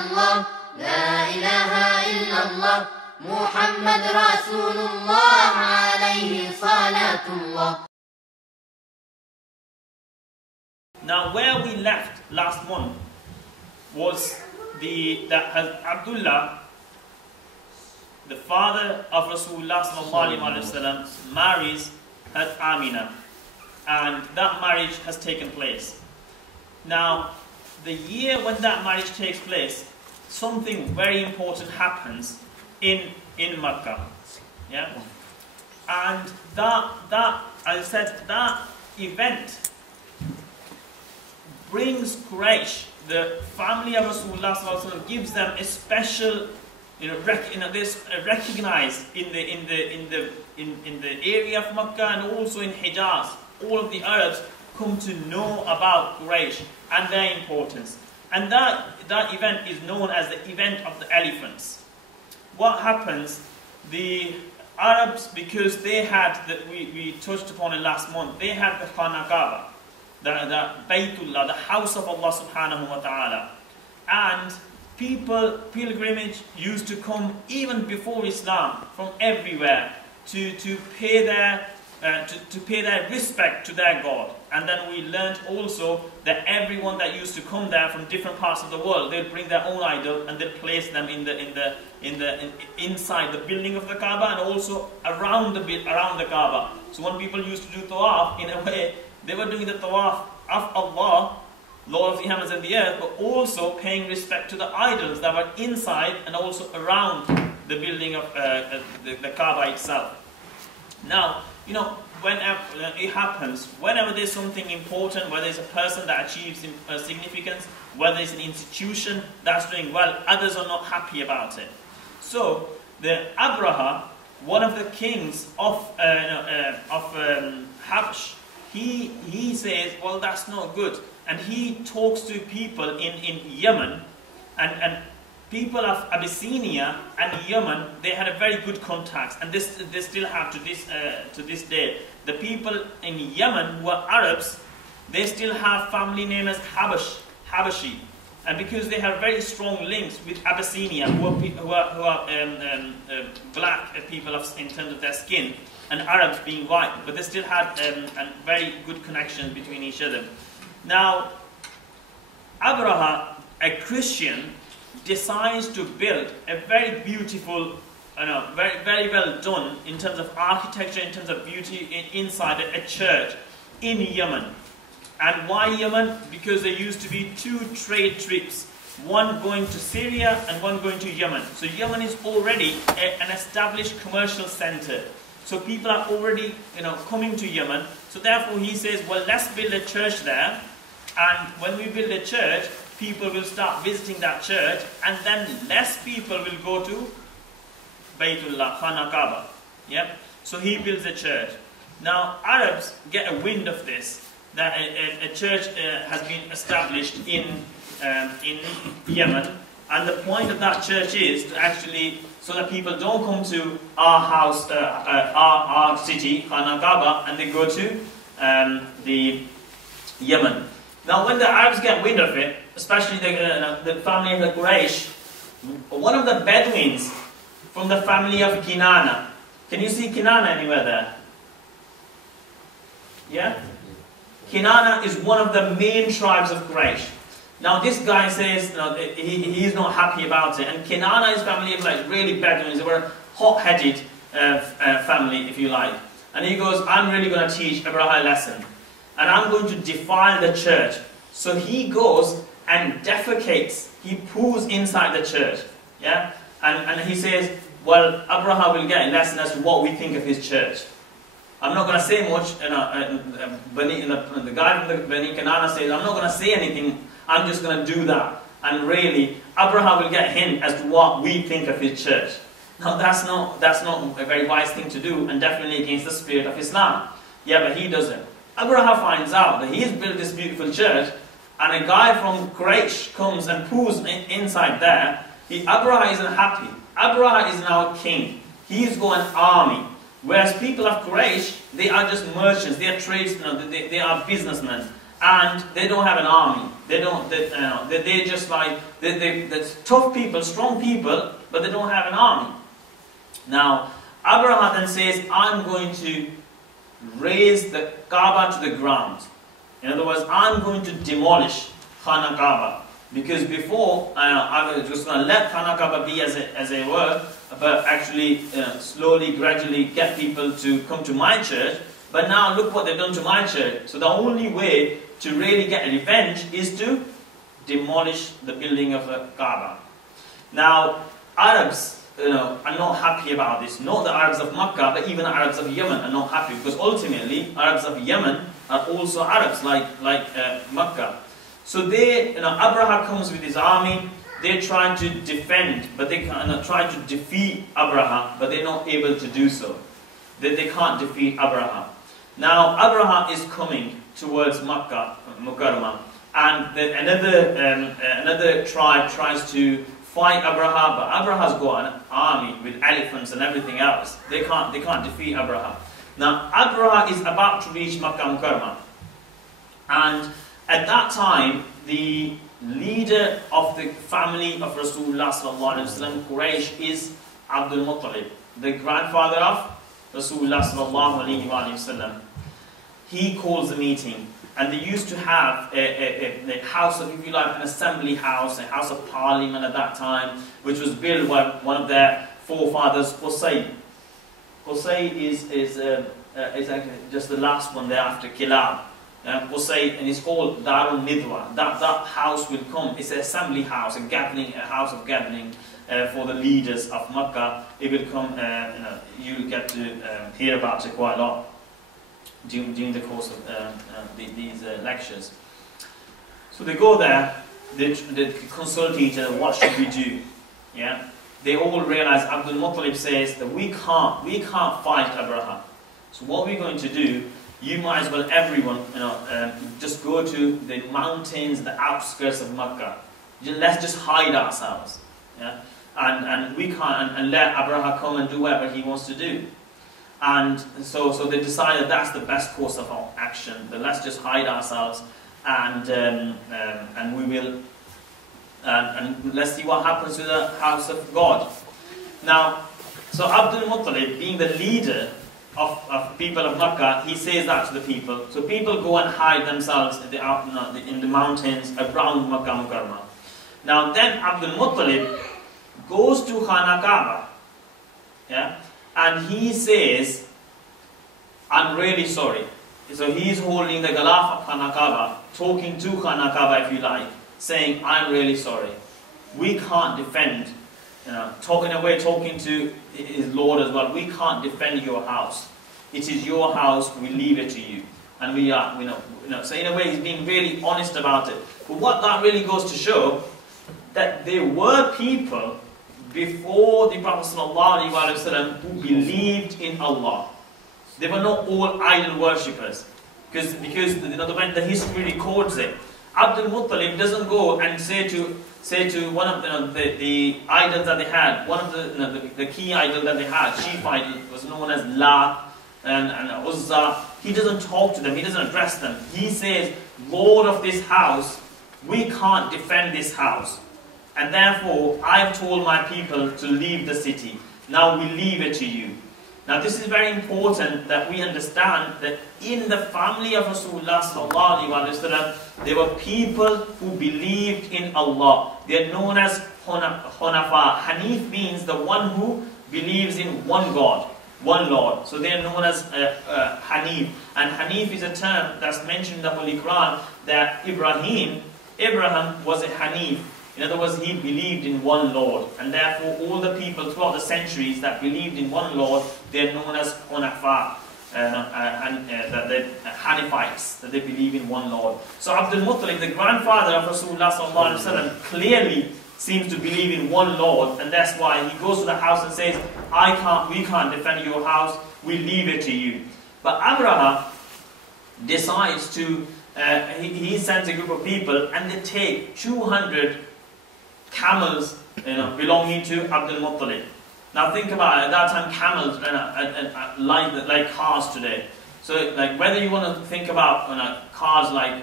الله لا إله إلا الله محمد رسول الله عليه صلاة الله. Now, where we left last month was that Abdullah, the father of Rasulullah sallallahu alaihi wasallam, marries Amina, and that marriage has taken place. Now, the year when that marriage takes place, something very important happens in Makkah, yeah, and that as I said, that event brings Quraysh, the family of Rasulullah sallallahu alaihi wasallam, gives them a special, recognized in the area of Makkah and also in Hijaz. All of the Arabs come to know about Quraysh and their importance. And that event is known as the event of the elephants. What happens? The Arabs, because they had, we touched upon it last month, they had the Khana Kaaba, the Baytullah, the house of Allah subhanahu wa ta'ala. And pilgrimage used to come even before Islam from everywhere to pay their respect to their God. And then we learned also that everyone that used to come there from different parts of the world, they'd bring their own idol and they'd place them inside the building of the Kaaba and also around the Kaaba. So when people used to do tawaf, in a way, they were doing the tawaf of Allah, Lord of the heavens and the earth, but also paying respect to the idols that were inside and also around the building of the Kaaba itself. Now, whenever it happens, whenever there's something important, whether it's a person that achieves significance, whether it's an institution that's doing well, others are not happy about it. So, the Abraha, one of the kings of Habash, he says, well, that's not good. And he talks to people in Yemen, and people of Abyssinia and Yemen, they had a very good contacts, and they still have to this day. The people in Yemen who are Arabs, they still have family name as Habashi, and because they have very strong links with Abyssinia, who are black people in terms of their skin, and Arabs being white, but they still had a very good connection between each other. Now, Abraha, a Christian, decides to build a very beautiful, very well done in terms of architecture, in terms of beauty, inside a church in Yemen. And why Yemen? Because there used to be two trade trips, one going to Syria and one going to Yemen. So Yemen is already an established commercial center. So people are already, coming to Yemen. So therefore he says, well, let's build a church there. And when we build a church, people will start visiting that church, and then less people will go to Baytullah, Khana Kaaba. Yeah? So he builds a church. Now Arabs get a wind of this, that a church has been established in Yemen, and the point of that church is to actually, so that people don't come to our house, our city, Khana Kaaba, and they go to the Yemen. Now when the Arabs get wind of it, especially the family of the Quraysh, one of the Bedouins from the family of Kinana, can you see Kinana anywhere there? Yeah? Kinana is one of the main tribes of Quraysh. Now this guy says he's not happy about it, and Kinana's family is like really Bedouins. They were hot-headed family, if you like. And he goes, I'm really going to teach Abraha a lesson, and I'm going to defile the church. So he goes and defecates, he poos inside the church. Yeah? And he says, well, Abraha will get a lesson as to what we think of his church. I'm not going to say much. The guy from the Bani Kanana says, I'm not going to say anything, I'm just going to do that. And really, Abraha will get a hint as to what we think of his church. Now that's not a very wise thing to do, and definitely against the spirit of Islam. Yeah, but he doesn't. Abraha finds out that he's built this beautiful church, and a guy from Quraysh comes and poos inside there. Abraha isn't happy. Abraha is now king. He's got an army. Whereas people of Quraysh, they are just merchants, they are tradesmen, they are businessmen, and they don't have an army. They don't. They're just like they're tough people, strong people, but they don't have an army. Now, Abraha then says, "I'm going to raise the Kaaba to the ground." In other words, I'm going to demolish Khana Kaaba. Because before, I was just going to let Khana Kaaba be as they were, but actually slowly, gradually get people to come to my church. But now look what they've done to my church. So the only way to really get revenge is to demolish the building of the Kaaba. Now, Arabs are not happy about this. Not the Arabs of Makkah, but even the Arabs of Yemen are not happy. Because ultimately, Arabs of Yemen are also Arabs like Makkah. So Abraha comes with his army. They're trying to defend, but they trying to defeat Abraha, but they're not able to do so. They can't defeat Abraha. Now Abraha is coming towards Makkah, Mukarramah, and another tribe tries to fight Abraha, but Abraha's got an army with elephants and everything else. They can't defeat Abraha. Now Abraha is about to reach Makkah Mukarramah, and at that time, the leader of the family of Rasulullah sallallahu alaihi wasallam, Quraysh, is Abdul Muttalib, the grandfather of Rasulullah sallallahu alaihi wasallam. He calls a meeting, and they used to have a house of, if you like, an assembly house, a house of parliament at that time, which was built by one of their forefathers, Qusay. Qusay is actually just the last one there after Kilab. Qusay, and it's called Darul Nidwa. That house will come. It's an assembly house, a house of gathering for the leaders of Makkah. It will come. You'll get to hear about it quite a lot during the course of these lectures. So they go there. They consult each other. What should we do? Yeah. They all realize. Abdul Muttalib says that we can't fight Abraha. So what we're going to do, you might as well, everyone, just go to the mountains, the outskirts of Makkah. Let's just hide ourselves, yeah, and we can't, and let Abraha come and do whatever he wants to do. And so they decided that's the best course of action. That let's just hide ourselves, and we will, and let's see what happens to the house of God. Now, so Abdul Muttalib, being the leader of people of Makkah, he says that to the people. So people go and hide themselves in the mountains around Makkah Mukarramah. Now then Abdul Muttalib goes to Khana Kaaba, yeah, and he says, "I'm really sorry." So he's holding the Galaf of Khana Kaaba, talking to Khana Kaaba, if you like, saying, "I'm really sorry. We can't defend." Talking to his Lord as well. We can't defend your house. It is your house. We leave it to you, and we know. So in a way, he's being really honest about it. But what that really goes to show that there were people before the Prophet ﷺ who believed in Allah. They were not all idol worshippers, because the history records it. Abdul Muttalib doesn't go and say to one of the idols that they had, one of the key idol that they had, sheep idol, was known as La and Uzza. He doesn't talk to them, he doesn't address them. He says, "Lord of this house, we can't defend this house, and therefore I've told my people to leave the city. Now we leave it to you." Now this is very important that we understand that in the family of Rasulullah sallallahu alaihi wasallam, there were people who believed in Allah. They are known as Hunafa. Hanif means the one who believes in one God, one Lord. So they are known as Hanif. And Hanif is a term that's mentioned in the Holy Quran, that Abraham was a Hanif. In other words, he believed in one Lord, and therefore all the people throughout the centuries that believed in one Lord, they are known as Hunafa, Hanifites, that they believe in one Lord. So Abdul Muttalib, the grandfather of Rasulullah sallallahu alaihi wasallam, clearly seems to believe in one Lord, and that's why he goes to the house and says, we can't defend your house, we leave it to you. But Abraha decides to, he sends a group of people, and they take 200 camels belonging to Abdul Muttalib. Now think about it, at that time camels like cars today. So like whether you want to think about cars like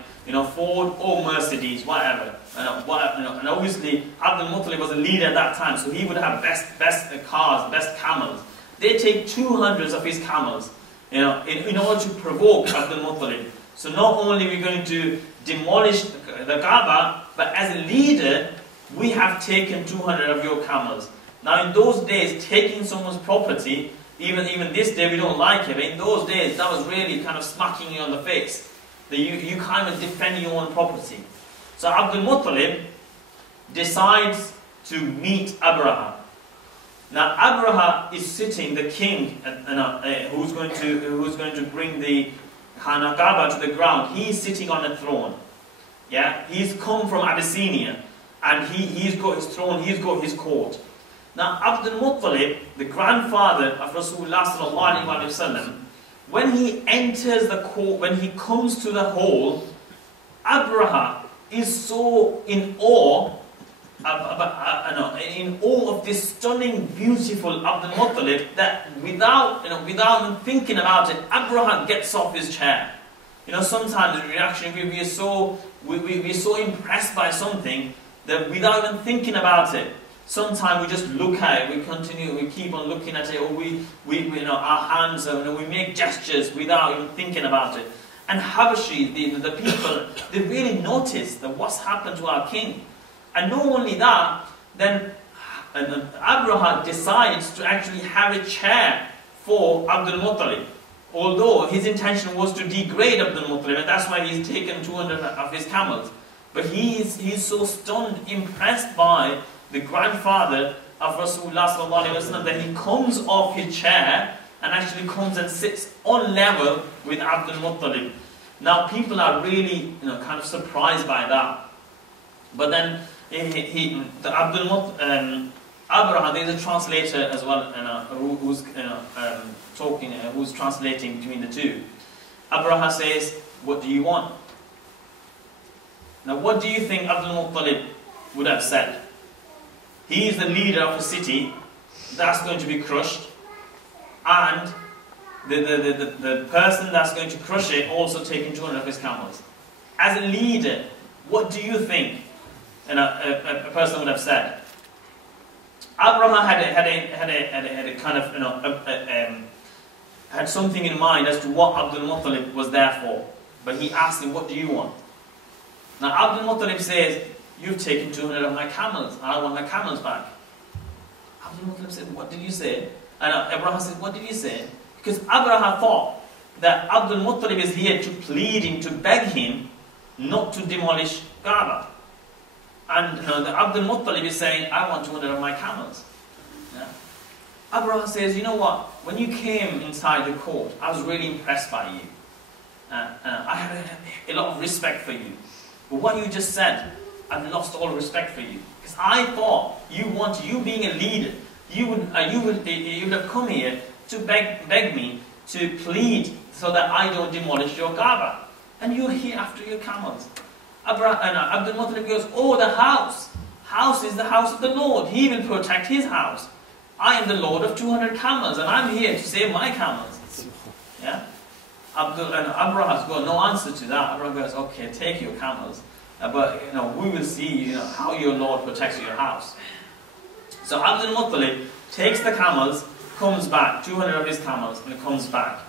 Ford or Mercedes, whatever. And obviously Abdul Muttalib was a leader at that time, so he would have best cars, best camels. They take 200 of his camels, in order to provoke Abdul Muttalib. So not only are we going to demolish the Kaaba, but as a leader, we have taken 200 of your camels. Now in those days, taking someone's property, even this day we don't like it, but in those days that was really kind of smacking you on the face. That you kind of defend your own property. So Abdul Muttalib decides to meet Abraha. Now Abraha is sitting, the king, who's going to bring the Kaaba to the ground. He's sitting on a throne. Yeah, he's come from Abyssinia, and he's got his throne, he's got his court. Now Abdul Muttalib, the grandfather of Rasulullah sallallahu alaihi wasallam, when he enters the court, when he comes to the hall, Abraha is so in awe of this stunning, beautiful Abdul Muttalib that without even thinking about it, Abraha gets off his chair. Sometimes the reaction, we're so impressed by something that without even thinking about it, sometimes we just look at it, we keep on looking at it, or our hands, we make gestures without even thinking about it. And Habashi, the people, they really notice that what's happened to our king. And not only that, then Abraha decides to actually have a chair for Abdul Muttalib. Although his intention was to degrade Abdul Muttalib, and that's why he's taken 200 of his camels. But he's so stunned, impressed by the grandfather of Rasulullah sallallahu alaihi wasallam, that he comes off his chair and actually comes and sits on level with Abdul Muttalib. Now people are really kind of surprised by that. But then Abraha, there's a translator as well, who's who's translating between the two. Abraha says, "What do you want?" Now what do you think Abdul Muttalib would have said? He is the leader of a city that's going to be crushed, and the person that's going to crush it also taking 200 of his camels. As a leader, what do you think a person would have said? Abraha had a kind of had something in mind as to what Abdul Muttalib was there for, but he asked him, "What do you want?" Now Abdul Muttalib says, "You've taken 200 of my camels, and I want my camels back." Abdul Muttalib said, "What did you say?" And Abraha said, "What did you say?" Because Abraha thought that Abdul Muttalib is here to plead him, to beg him not to demolish Kaaba. And Abdul Muttalib is saying, "I want 200 of my camels." Yeah? Abraha says, "You know what? When you came inside the court, I was really impressed by you. I had a lot of respect for you. But what you just said, I've lost all respect for you. Because I thought you being a leader, you would have come here to beg me to plead so that I don't demolish your Kaaba. And you're here after your camels." Abdul Muttalib goes, "Oh, the house. House is the house of the Lord. He will protect his house. I am the Lord of 200 camels, and I'm here to save my camels." Yeah? Abraha's got no answer to that. Abraham goes, "Okay, take your camels. But we will see how your Lord protects your house." So Abdul Muttalib takes the camels, comes back, 200 of his camels, and comes back.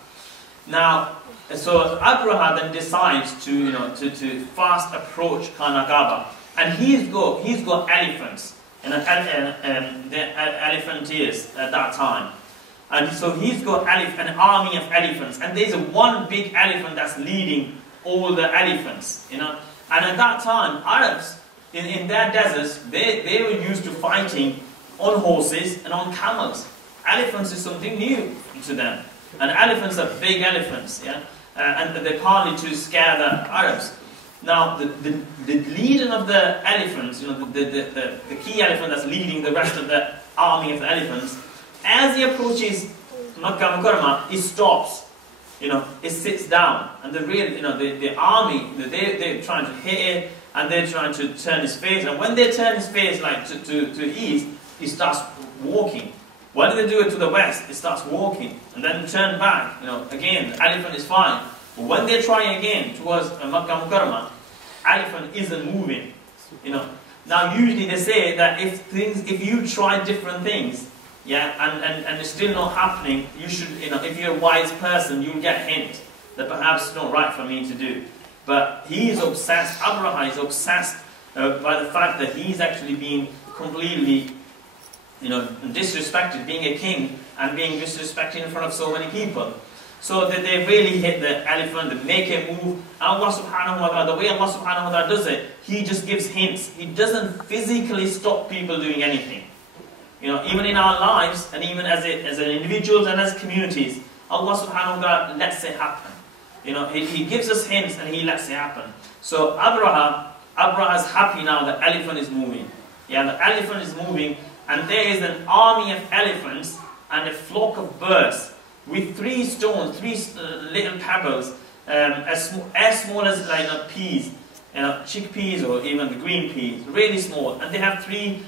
Now, so Abraha then decides to fast approach Kaaba, and he's got elephants, the elephanteers at that time, and so he's got an army of elephants, and there's one big elephant that's leading all the elephants, And at that time, Arabs in their deserts, they were used to fighting on horses and on camels. Elephants is something new to them, and elephants are big elephants, yeah. And they're partly to scare the Arabs. Now, the leader of the elephants, the key elephant that's leading the rest of the army of the elephants, as he approaches Makkah Mukarramah, he stops. It sits down, and the army, they're trying to hit it, and they're trying to turn his face. And when they turn his face to east, he starts walking. When they do it to the west, it starts walking, and then turn back. Again, the elephant is fine. But when they try again towards Makkah Mukarramah, elephant isn't moving. You know. Now usually they say that if you try different things, yeah, and it's still not happening, you should, you know, if you're a wise person, you'll get a hint that perhaps it's not right for me to do. But he is obsessed, Abraha is obsessed by the fact that he's actually being completely, you know, disrespected, being a king and being disrespected in front of so many people. So that they really hit the elephant, they make it move. Allah subhanahu wa ta'ala, the way Allah subhanahu wa ta'ala does it, He just gives hints. He doesn't physically stop people doing anything. You know, even in our lives, and even as individuals and as communities, Allah subhanahu wa ta'ala lets it happen. You know, he gives us hints and He lets it happen. So Abraha is happy now that elephant is moving. Yeah, the elephant is moving, and there is an army of elephants and a flock of birds with 3 stones, 3 little pebbles, as small as like peas, chickpeas or even the green peas, really small. And they have 3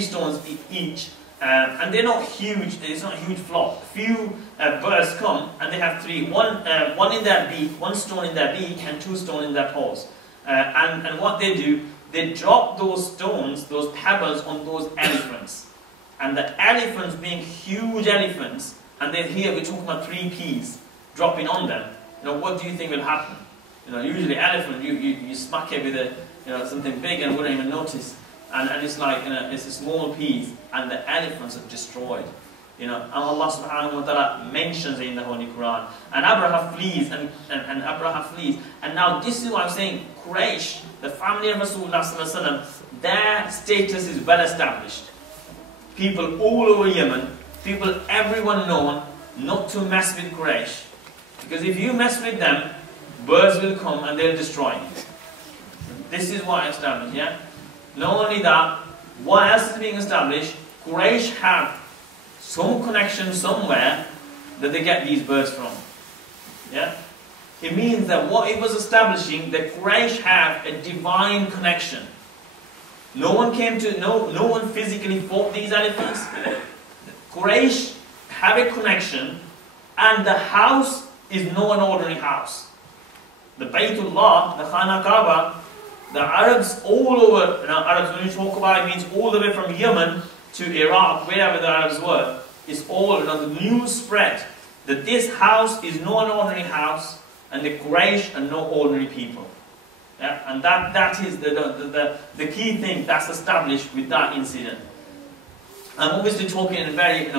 stones each, and they're not huge. It's not a huge flock. A few birds come, and they have 3. One in their beak, 1 stone in their beak, and 2 stones in their paws. And what they do, they drop those stones, those pebbles, on those elephants. And the elephants, being huge elephants, and then here we're talking about 3 peas dropping on them. You know, what do you think will happen? You know, usually elephant, you smack it with something big and wouldn't even notice. And it's like, you know, it's a small piece, and the elephants are destroyed. You know, and Allah subhanahu wa ta'ala mentions it in the Holy Quran. And Abraha flees, and Abraha flees. And now this is what I'm saying, Quraysh, the family of Rasulullah sallallahu alaihi wasallam, their status is well established. People all over Yemen, everyone known not to mess with Quraysh. Because if you mess with them, birds will come and they'll destroy you. This is what I established, yeah? Not only that, what else is being established? Quraysh have some connection somewhere that they get these birds from. Yeah? It means that what it was establishing, that Quraysh have a divine connection. No one physically fought these elephants. Quraysh have a connection, and the house is no an ordinary house. The Baytullah, the Khana Kaaba, the Arabs all over, Arabs, when you talk about it, means all the way from Yemen to Iraq, wherever the Arabs were, is all, the news spread that this house is no an ordinary house, and the Quraysh are no ordinary people. Yeah? And that is the key thing that's established with that incident. I'm obviously talking in a very,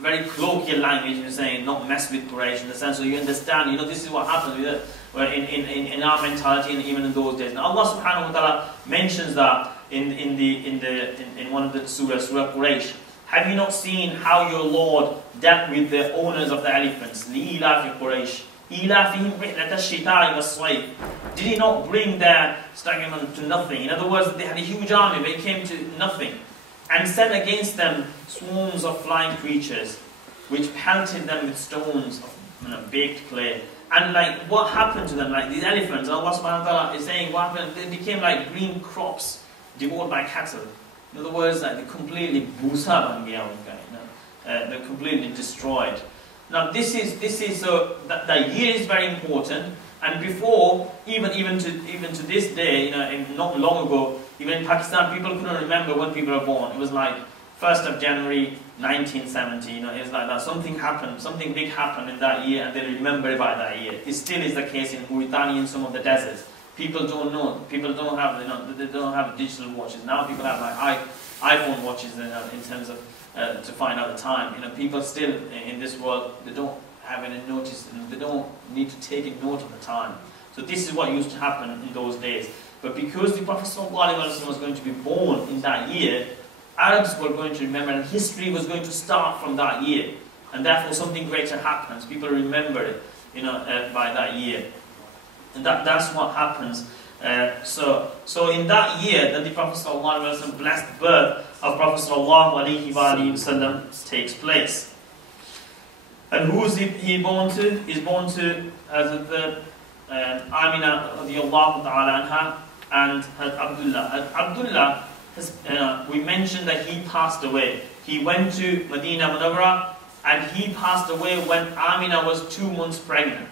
very colloquial language, and saying not mess with Quraysh, in the sense that you understand, this is what happens with it, in our mentality, and even in those days. Now Allah subhanahu wa ta'ala mentions that in one of the surah Quraysh. Have you not seen how your Lord dealt with the owners of the elephants? لِإِلَافِ قُرَيْشٍ إِلَافِهِمْ رِحْلَةَ الشِّتَاءِ وَالصَّيْفِ. Did He not bring their staggering to nothing? In other words, they had a huge army, but it came to nothing. And sent against them swarms of flying creatures, which pelted them with stones of baked clay. And like, what happened to them? Like these elephants, Allah subhanahu wa ta'ala is saying, what happened? They became like green crops, devoured by cattle. In other words, like they completely they're completely destroyed. Now this is so that year is very important. And before, even to this day, not long ago, even in Pakistan, people couldn't remember when people were born. It was like 1st of January 1970. It was like that. Something happened, something big happened in that year, and they remember it by that year. It still is the case in Mauritania, in some of the deserts. People don't know. People don't have, they don't have digital watches. Now people have like iPhone watches, in terms of to find out the time. People still in this world, they don't have any notice, they don't need to take a note of the time. So this is what used to happen in those days. But because the Prophet ﷺ was going to be born in that year, Arabs were going to remember, and history was going to start from that year. And therefore something greater happens. People remember it, by that year. And that's what happens. So in that year, that the Prophet ﷺ blessed birth of Prophet ﷺ takes place. And who is he born to? He's born to Amina radiallahu ta'ala anha and Abdullah. Abdullah, we mentioned that he passed away. He went to Medina Munawwara, and he passed away when Amina was 2 months pregnant.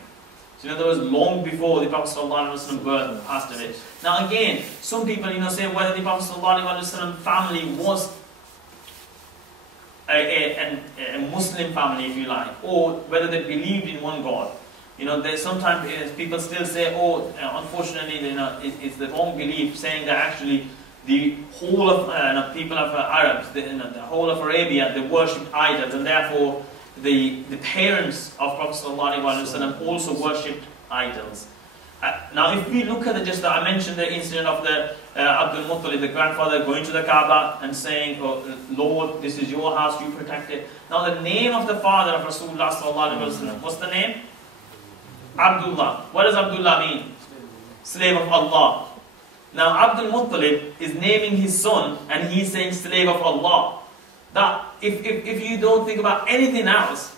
So in other words, long before the Prophet ﷺ birth passed away. Now again, some people say whether the Prophet ﷺ family was a Muslim family, if you like, or whether they believed in one God. There's sometimes people still say, unfortunately, it's the wrong belief, saying that actually the whole of people of Arabs, the whole of Arabia, they worshipped idols, and therefore the parents of Prophet ﷺ also worshipped idols. Now, if we look at I mentioned the incident of the Abdul Muttalib, the grandfather, going to the Kaaba and saying, "Oh, Lord, this is your house, you protect it." Now, the name of the father of Rasulullah ﷺ, what's the name? Abdullah. What does Abdullah mean? Slave of Allah. Now, Abdul Muttalib is naming his son, and he's saying slave of Allah. That if you don't think about anything else,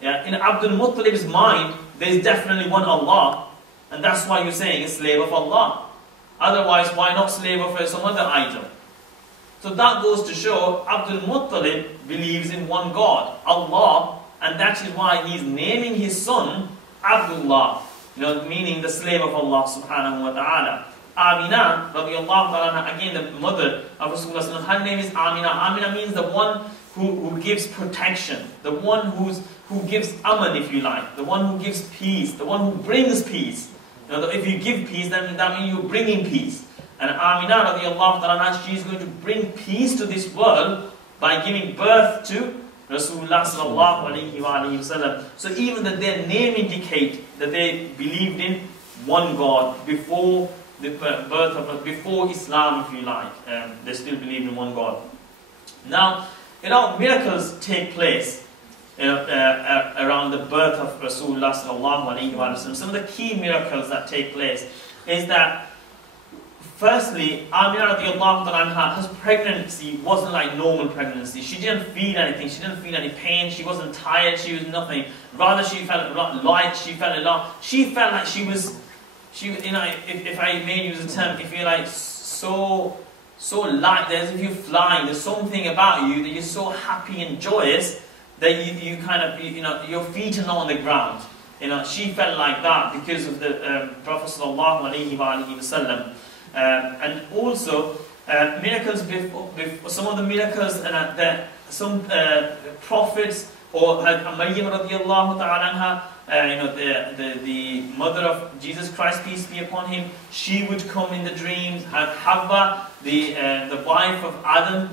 in Abdul Muttalib's mind, there is definitely one Allah. And that's why you're saying a slave of Allah. Otherwise, why not slave of some other idol? So that goes to show Abdul Muttalib believes in one God, Allah, and that is why he's naming his son Abdullah, meaning the slave of Allah subhanahu wa ta'ala. Amina, radiallahu ta'ala, again the mother of Rasulullah, her name is Amina. Amina means the one who gives protection, the one who gives aman, if you like, the one who gives peace, the one who brings peace. If you give peace, then that means you're bringing peace. And Amina radiallahu ta'ala, she is going to bring peace to this world by giving birth to Rasulullah sallallahu alayhi wa sallam. So even that their name indicate that they believed in one God before the birth of, before Islam, if you like. They still believed in one God. Now, miracles take place around the birth of Rasulullah sallallahu alayhi wa sallam. Some of the key miracles that take place is that, firstly, Amina radiallahu anha, her pregnancy wasn't like normal pregnancy. She didn't feel anything. She didn't feel any pain. She wasn't tired. She was nothing. Rather, she felt light. She felt a lot. She felt like she was, if I may use the term, if you're like so light, as if you're flying, there's something about you that you're so happy and joyous that you kind of, your feet are not on the ground. She felt like that because of the Prophet sallallahu alayhi wa sallam. And also, miracles before, some of the miracles that some prophets, or Maryam radiallahu ta'ala anha, the mother of Jesus Christ, peace be upon him, she would come in the dreams. And Havva, the wife of Adam,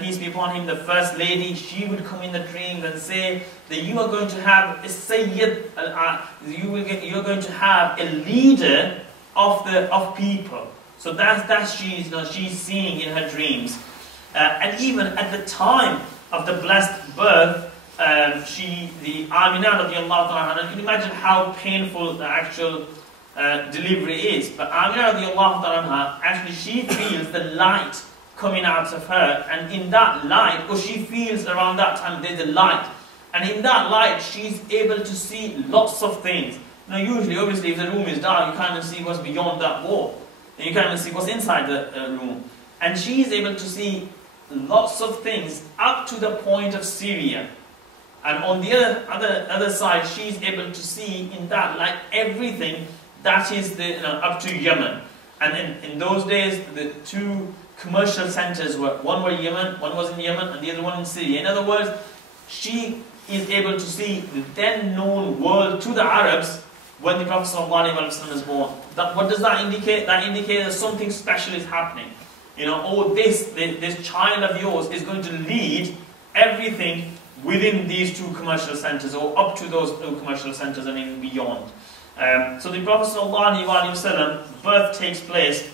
peace be upon him, the first lady, she would come in the dreams and say that you are going to have a Sayyid, you're going to have a leader of people. So that's she's seeing in her dreams. And even at the time of the blessed birth, the Amina radiallahu ta'ala, you can imagine how painful the actual delivery is. But Amina radiallahu ta'ala, actually she feels the light coming out of her, and in that light, or she feels around that time there's a light, and in that light she's able to see lots of things. Now usually, obviously, if the room is dark, you can't even see what's beyond that wall. And you can't even see what's inside the room. And she is able to see lots of things up to the point of Syria. And on the other side, she's able to see in that light everything that is up to Yemen. And in those days, the two commercial centers were, one was in Yemen, and the other one in Syria. In other words, she is able to see the then known world to the Arabs when the Prophet ﷺ is born. What does that indicate? That indicates that something special is happening. This child of yours is going to lead everything within these two commercial centers, or up to those two commercial centers and even beyond. So the Prophet ﷺ birth takes place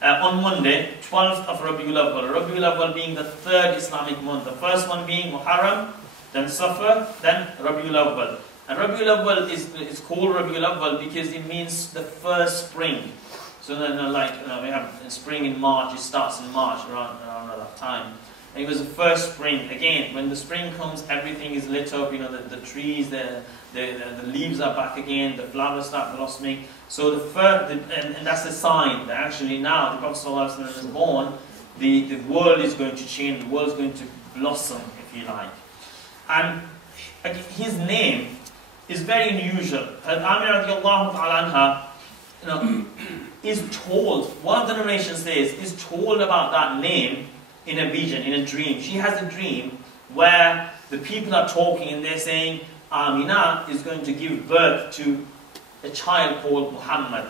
on Monday, 12th of Rabiul Awwal. Rabiul Awwal being the third Islamic month. The first one being Muharram, then Safar, then Rabiul Awwal. And Rabiul Awwal is called Rabiul Awwal because it means the first spring. So then, we have spring in March. It starts in March, around that time. And it was the first spring. Again, when the spring comes, everything is lit up. The trees, the leaves are back again. The flowers start blossoming. So and that's a sign that actually now the Prophet ﷺ is born. The world is going to change. The world is going to blossom, if you like. And his name is very unusual. Amina radiallahu ta'ala anha, is told, one of the narrations says, is told about that name in a vision, in a dream. She has a dream where the people are talking and they're saying, Amina is going to give birth to a child called Muhammad.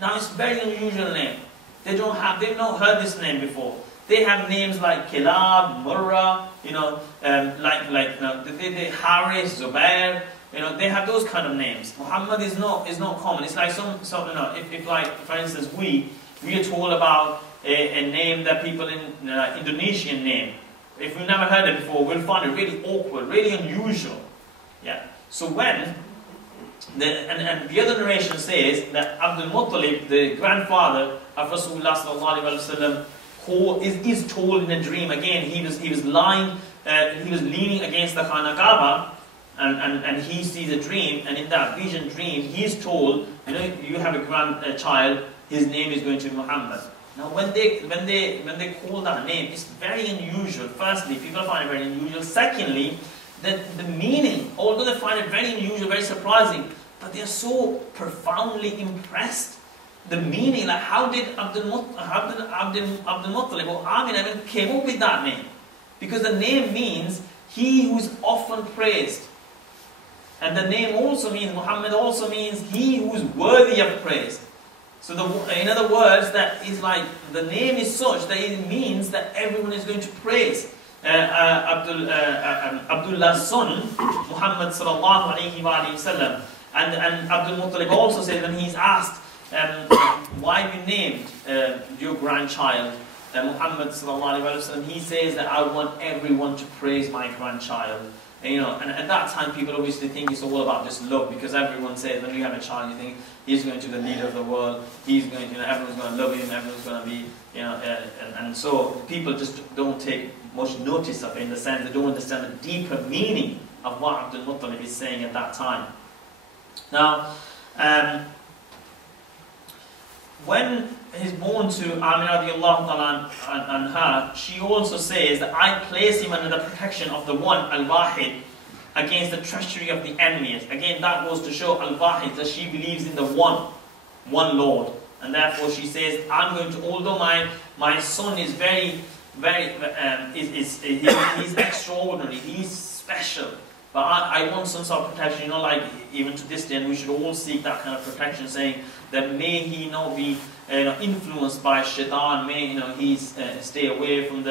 Now it's a very unusual name. They've not heard this name before. They have names like Kilab, Murrah, they Haris, Zubair, they have those kind of names. Muhammad is not common. It's like if like, for instance, we are told about a name that people in Indonesian name. If we've never heard it before, we'll find it really awkward, really unusual. Yeah. So when and the other narration says that Abdul Muttalib, the grandfather of Rasulullah sallallahu alaihi wasallam, is told in a dream. Again, he was lying, he was leaning against the Khana Kaaba, and he sees a dream, and in that vision dream, he is told, you have a grandchild, his name is going to be Muhammad. Now, when they call that name, it's very unusual. Firstly, people find it very unusual. Secondly, the meaning, although they find it very unusual, very surprising, but they are so profoundly impressed. The meaning, like how did Abdul Muttalib or Amina even came up with that name? Because the name means he who is often praised. And the name also means, Muhammad also means he who is worthy of praise. So in other words, that is like, the name is such that it means that everyone is going to praise Abdullah's son, Muhammad sallallahu alayhi wa sallam. And Abdul Muttalib also said when he's asked, why have you named your grandchild Muhammad sallallahu alayhi wa sallam, he says that I want everyone to praise my grandchild. And at that time people obviously think it's all about just love, because everyone says when you have a child you think he's going to be the leader of the world, he's going to, everyone's going to love him, everyone's going to be, and so people just don't take much notice of it, in the sense they don't understand the deeper meaning of what Abdul Muttalib is saying at that time. Now, when he's born to Amina radiallahu ta'ala anha, she also says that I place him under the protection of the one, Al-Wahid, against the treachery of the enemies. Again, that goes to show Al-Wahid that she believes in the one Lord. And therefore she says, I'm going to, although my son is he's extraordinary, he's special, but I want some sort of protection, like even to this day, and we should all seek that kind of protection, saying that may he not be influenced by shaitan, may he stay away from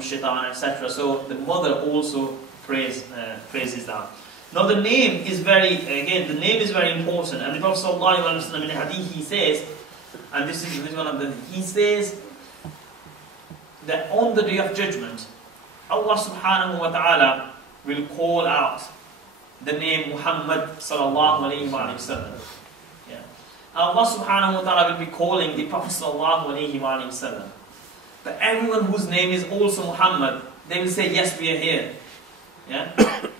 shaitan, etc. So the mother also praises that. Now the name is very important, and the Prophet sallallahu alaihi wasallam in the hadith he says, and this is one of the, he says that on the day of judgment, Allah subhanahu wa ta'ala will call out the name Muhammad sallallahu alayhi wa sallam. Yeah. Allah subhanahu wa ta'ala will be calling the Prophet sallallahu alayhi wa sallam. But everyone whose name is also Muhammad, they will say, yes, we are here. Yeah?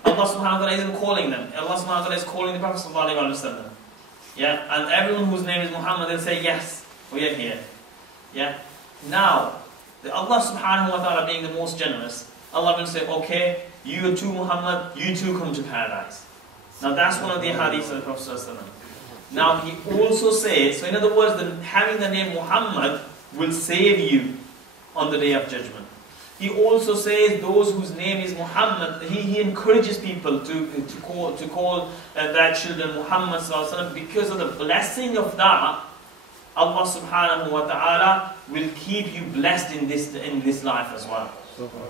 Allah subhanahu wa ta'ala isn't calling them. Allah subhanahu wa ta'ala is calling the Prophet sallallahu alayhi wa sallam. Yeah? And everyone whose name is Muhammad, they'll say, yes, we are here. Yeah? Now, Allah subhanahu wa ta'ala being the most generous, Allah will say, okay, you too Muhammad, you too come to paradise. Now that's one of the hadiths of the Prophet sallallahu alaihi wasallam. Now he also says, so in other words, having the name Muhammad will save you on the day of judgment. He also says those whose name is Muhammad, he encourages people to call their children Muhammad sallallahu alaihi wasallam, because of the blessing of that. Allah subhanahu wa ta'ala will keep you blessed in this life as well.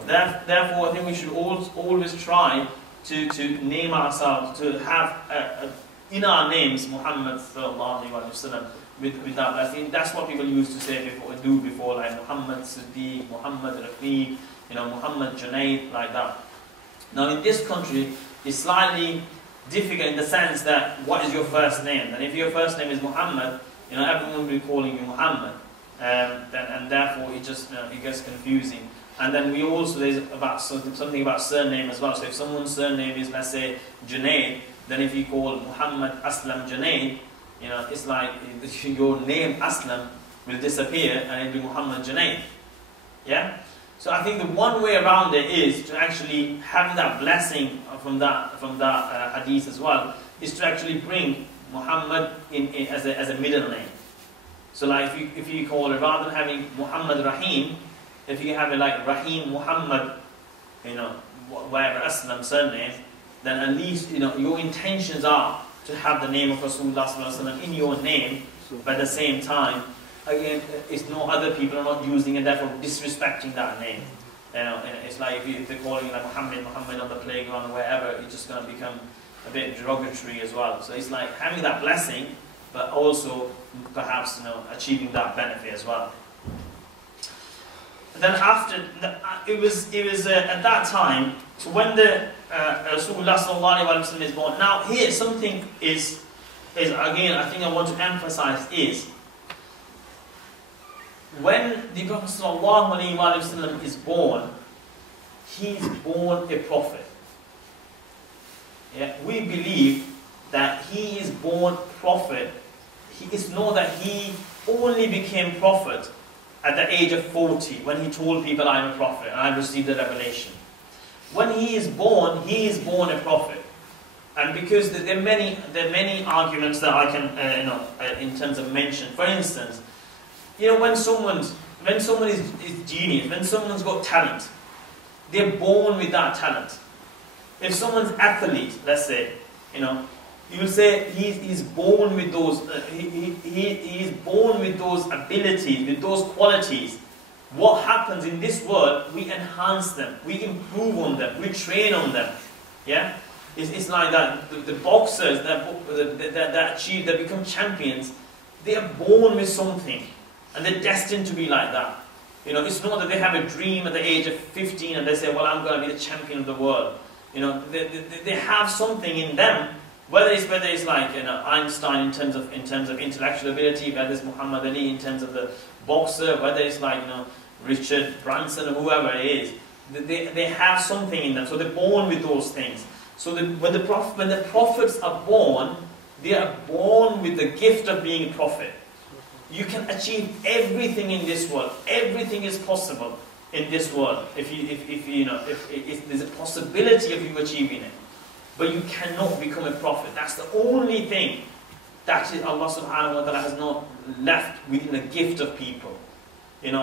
Therefore, I think we should always try to name ourselves, to have in our names Muhammad sallallahu alaihi wasallam with that blessing. That's what people used to say before, like Muhammad Siddiq, Muhammad Rafiq, Muhammad Junaid, like that. Now in this country, it's slightly difficult in the sense that what is your first name? And if your first name is Muhammad, everyone will be calling you Muhammad, and therefore it gets confusing. And then we also, there's something about surname as well. So if someone's surname is, let's say, Junaid, then if you call Muhammad Aslam Junaid, it's like your name Aslam will disappear and it'll be Muhammad Junaid. Yeah? So I think the one way around it is to actually have that blessing from that hadith as well, is to actually bring Muhammad in as a middle name. So like if you call it, rather than having Muhammad Rahim, if you have it like Rahim Muhammad, whatever Aslam surname, then at least your intentions are to have the name of Rasulullah sallallahu alaihi wasallam in your name, but at the same time, again, it's no other people are not using it, therefore disrespecting that name. It's like if they're calling like Muhammad on the playground or wherever, it's just going to become a bit derogatory as well. So it's like having that blessing, but also perhaps achieving that benefit as well. And then after it was at that time, so when the Rasulullah sallallahu alaihi wasallam is born. Now here something is again I think I want to emphasize is, when the Prophet sallallahu alaihi wasallam is born, he is born a prophet. Yeah, we believe that he is born prophet. It's not that he only became prophet at the age of 40 when he told people, I am a prophet and I received the revelation. When he is born a prophet. And because there are many arguments that I can in terms of mention. For instance, when someone is genius, when someone's got talent, they're born with that talent. If someone's athlete, let's say, you will say he's born with those. He's born with those abilities, with those qualities. What happens in this world? We enhance them, we improve on them, we train on them. Yeah, it's like that. The boxers that achieve, that become champions, they are born with something, and they're destined to be like that. It's not that they have a dream at the age of 15 and they say, well, I'm going to be the champion of the world. They have something in them. Whether it's like Einstein in terms of intellectual ability, whether it's Muhammad Ali in terms of the boxer, whether it's like Richard Branson or whoever it is, they have something in them. So they're born with those things. So when the prophets are born, they are born with the gift of being a prophet. You can achieve everything in this world. Everything is possible in this world if there's a possibility of you achieving it. But you cannot become a prophet. That's the only thing that Allah subhanahu wa ta'ala has not left within the gift of people. And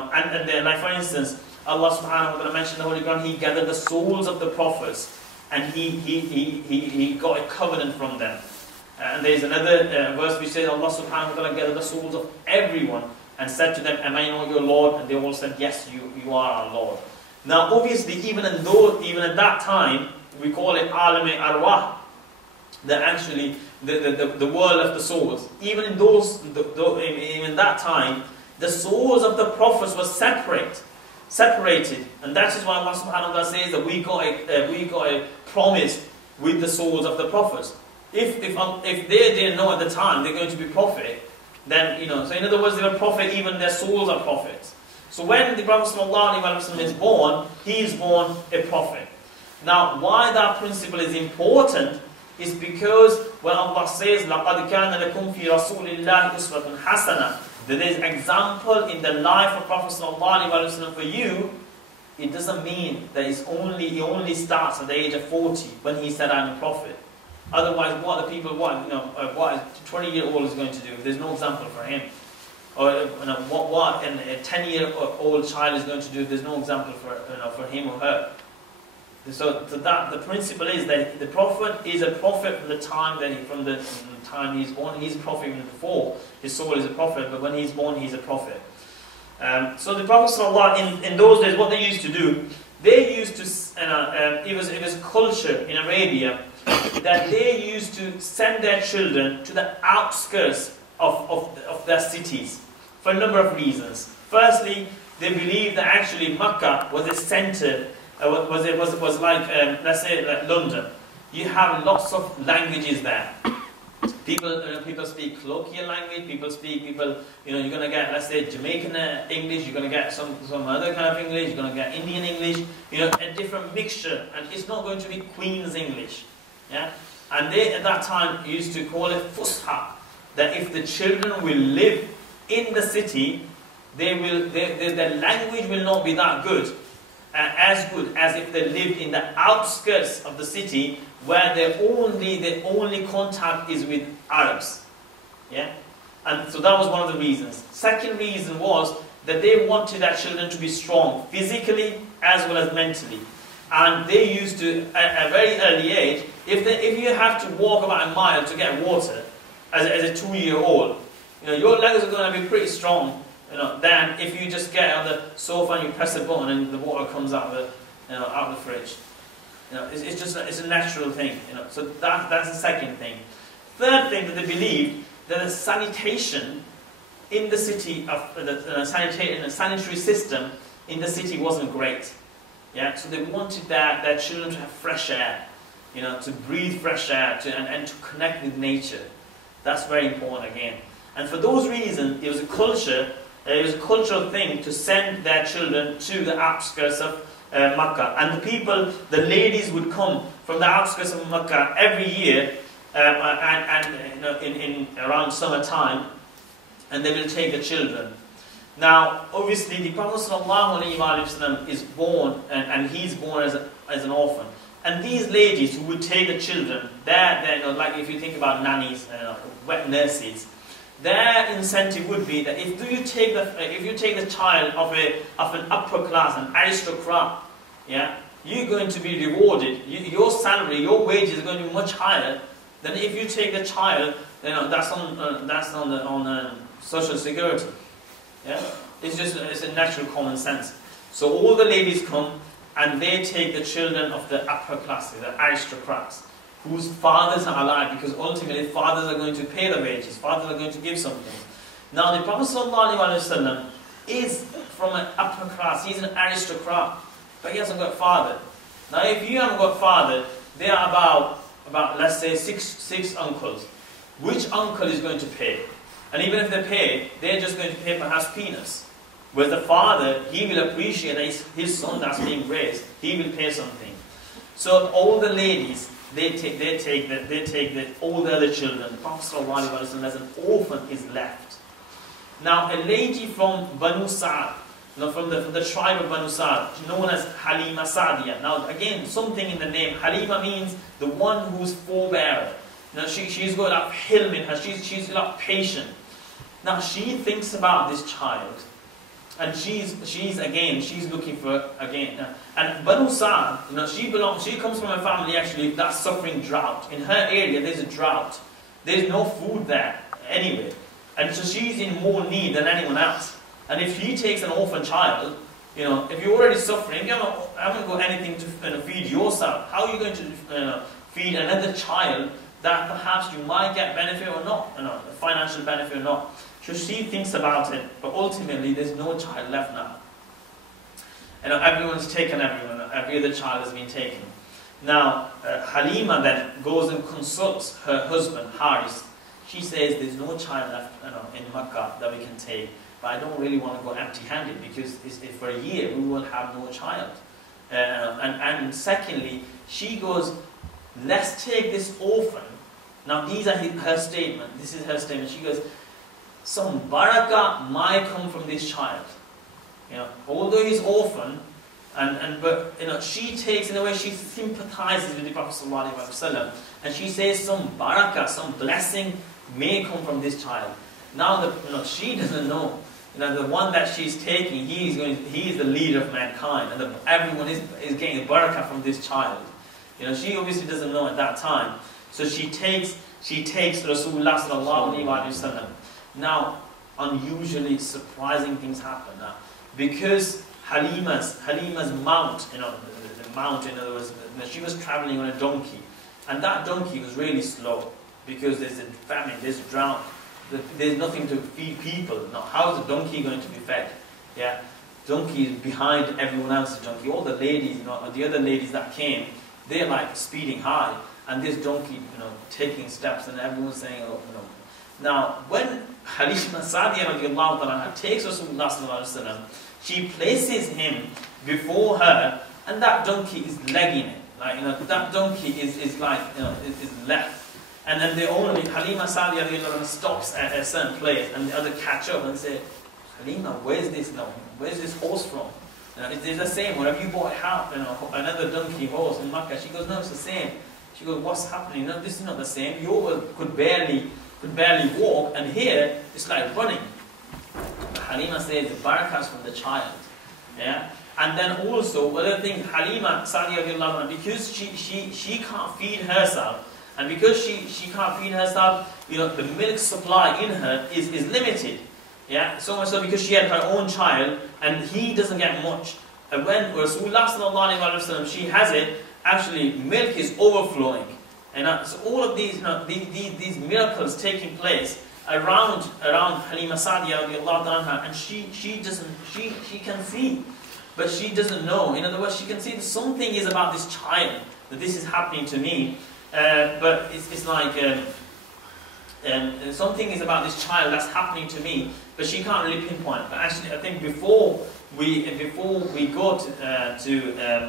then, like for instance, Allah subhanahu wa ta'ala mentioned in the Holy Quran, He gathered the souls of the prophets and He got a covenant from them. And there's another verse which says Allah subhanahu wa ta'ala gathered the souls of everyone and said to them, am I not your Lord? And they all said, yes, you are our Lord. Now obviously even at that time, we call it Alam Arwah, that actually the world of the souls. Even in even that time, the souls of the prophets were separated, and that is why Allah subhanahu wa ta'ala says that we got a promise with the souls of the prophets. If they didn't know at the time they're going to be prophet, then so in other words they were prophet, even their souls are prophets. So when the Prophet sallallahu alaihi wasallam is born, he is born a prophet. Now, why that principle is important is because when Allah says, لَقَدْ كَانَ لَكُمْ فِي رَسُولِ اللَّهِ أُسْوَةٌ حَسَنَةٌ, that there is example in the life of Prophet ﷺ for you, it doesn't mean that he only starts at the age of 40 when he said, I'm a prophet. Otherwise, what the people want, what a 20-year-old is going to do? There's no example for him. Or what a 10-year-old child is going to do? There's no example for him or her. So that the principle is that the prophet is a prophet from the time he's born. He's a prophet even before his soul is a prophet, but when he's born, he's a prophet. So the Prophet ﷺ, in those days, what they used to do, they used to it was culture in Arabia that they used to send their children to the outskirts of their cities for a number of reasons. Firstly, they believed that actually Makkah was a center. Was like, let's say, like London. You have lots of languages there. People speak colloquial language. You're going to get, let's say, Jamaican English. You're going to get some other kind of English. You're going to get Indian English. A different mixture, and it's not going to be Queen's English. Yeah, and they at that time used to call it Fusha. That if the children will live in the city, their language will not be that good. as good as if they lived in the outskirts of the city, where their only contact is with Arabs. Yeah? And so that was one of the reasons. Second reason was that they wanted their children to be strong, physically as well as mentally. And they used to, at a very early age, if you have to walk about a mile to get water, as a 2-year-old, your legs are going to be pretty strong, than if you just get on the sofa and you press a button and the water comes out of the fridge. It's a natural thing. So that's the second thing. Third thing, that they believed that the sanitation in the city of the sanitary system in the city wasn't great. Yeah, so they wanted their children to have fresh air, to breathe fresh air, and to connect with nature. That's very important again. And for those reasons, it was a cultural thing to send their children to the outskirts of Makkah. And the ladies would come from the outskirts of Makkah every year, in around summertime, and they will take the children. Now, obviously, the Prophet ﷺ is born, and he's born as an orphan. And these ladies who would take the children, they're like if you think about nannies, wet nurses, their incentive would be that if you take the child of an upper class, an aristocrat, yeah, you're going to be rewarded. Your salary, your wages are going to be much higher than if you take the child, that's on social security. Yeah, it's a natural common sense. So all the ladies come and they take the children of the upper class, the aristocrats, whose fathers are alive, because ultimately fathers are going to pay the wages, fathers are going to give something. Now the Prophet ﷺ is from an upper class, he's an aristocrat, but he hasn't got a father. Now if you haven't got a father, there are about let's say six uncles. Which uncle is going to pay? And even if they pay, they're just going to pay perhaps peanuts. Whereas the father, he will appreciate that his son that's being raised, he will pay something. So all the ladies, they take all the other children. The Prophet ﷺ, as an orphan, is left. Now a lady from Banu Sa'd, from the tribe of Banu Sa'd, known as Halima Sa'diya. Now again, something in the name. Halima means the one who's forebearer. Now she's got a lot of hilm in her, she's a lot patient. Now she thinks about this child, and she's looking for and Banu Sa'd, she comes from a family actually that's suffering drought. In her area there's a drought. There's no food there anyway. And so she's in more need than anyone else. And if she takes an orphan child, if you're already suffering, you haven't got anything to feed yourself, how are you going to feed another child that perhaps you might get benefit or not, financial benefit or not? So she thinks about it, but ultimately there's no child left now. Everyone's taken every other child has been taken. Now, Halima then goes and consults her husband, Haris. She says there's no child left in Makkah that we can take, but I don't really want to go empty-handed, because if for a year we will have no child. And secondly, she goes, let's take this orphan. Now these are her statement. This is her statement. She goes, some barakah might come from this child. Although he's orphan, but she takes, in a way, she sympathizes with the Prophet ﷺ, and she says some barakah, some blessing may come from this child. Now she doesn't know. The one that she's taking, he is the leader of mankind, and everyone is getting a barakah from this child. She obviously doesn't know at that time. So she takes Rasulullah sallallahu alaihi wasallam. Now, unusually surprising things happen now, because Halima's mount, the mount, in other words, she was traveling on a donkey, and that donkey was really slow, because there's a famine, there's a drought, there's nothing to feed people. Now, how is the donkey going to be fed? Yeah, donkey is behind everyone else's donkey. All the ladies, the other ladies that came, they're like speeding high, and this donkey, taking steps, and everyone's saying, oh, Now, when Halima Sa'diya radiallahu ta'ala takes Rasulullah sallallahu alaihi wasallam, she places him before her, and that donkey is legging it. That donkey is left. And then Halima Sa'diya radiallahu ta'ala stops at a certain place, and the other catch up and say, Halima, where's this horse from? It's the same. Whenever you bought a house, another donkey, horse in Makkah, she goes, no, it's the same. She goes, what's happening? No, this is not the same. You could barely walk, and here it's like running. Halima says the barakahs from the child. Yeah. And then also other thing, Halima Sa'diyah, because she can't feed herself, and because she can't feed herself, the milk supply in her is limited. Yeah, so much so because she had her own child, and he doesn't get much. And when Rasulullah sallallahu alaihi wasallam, she has it, actually milk is overflowing. And so all of these, these miracles taking place around Halima Sa'diyah radiallahu anha, and she can see, but she doesn't know. In other words, she can see that something is about this child, that this is happening to me, but it's like something is about this child that's happening to me, but she can't really pinpoint. But actually, I think before we go to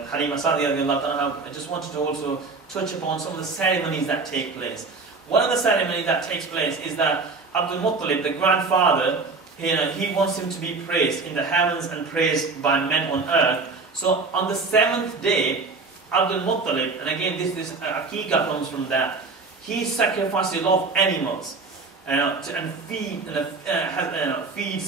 Halima Sa'diyah radiallahu anha, I just wanted to also touch upon some of the ceremonies that take place. One of the ceremonies that takes place is that Abdul Muttalib, the grandfather, he wants him to be praised in the heavens and praised by men on earth. So on the 7th day, Abdul Muttalib, and again this Aqiqah comes from that, he sacrifices a lot of animals and feeds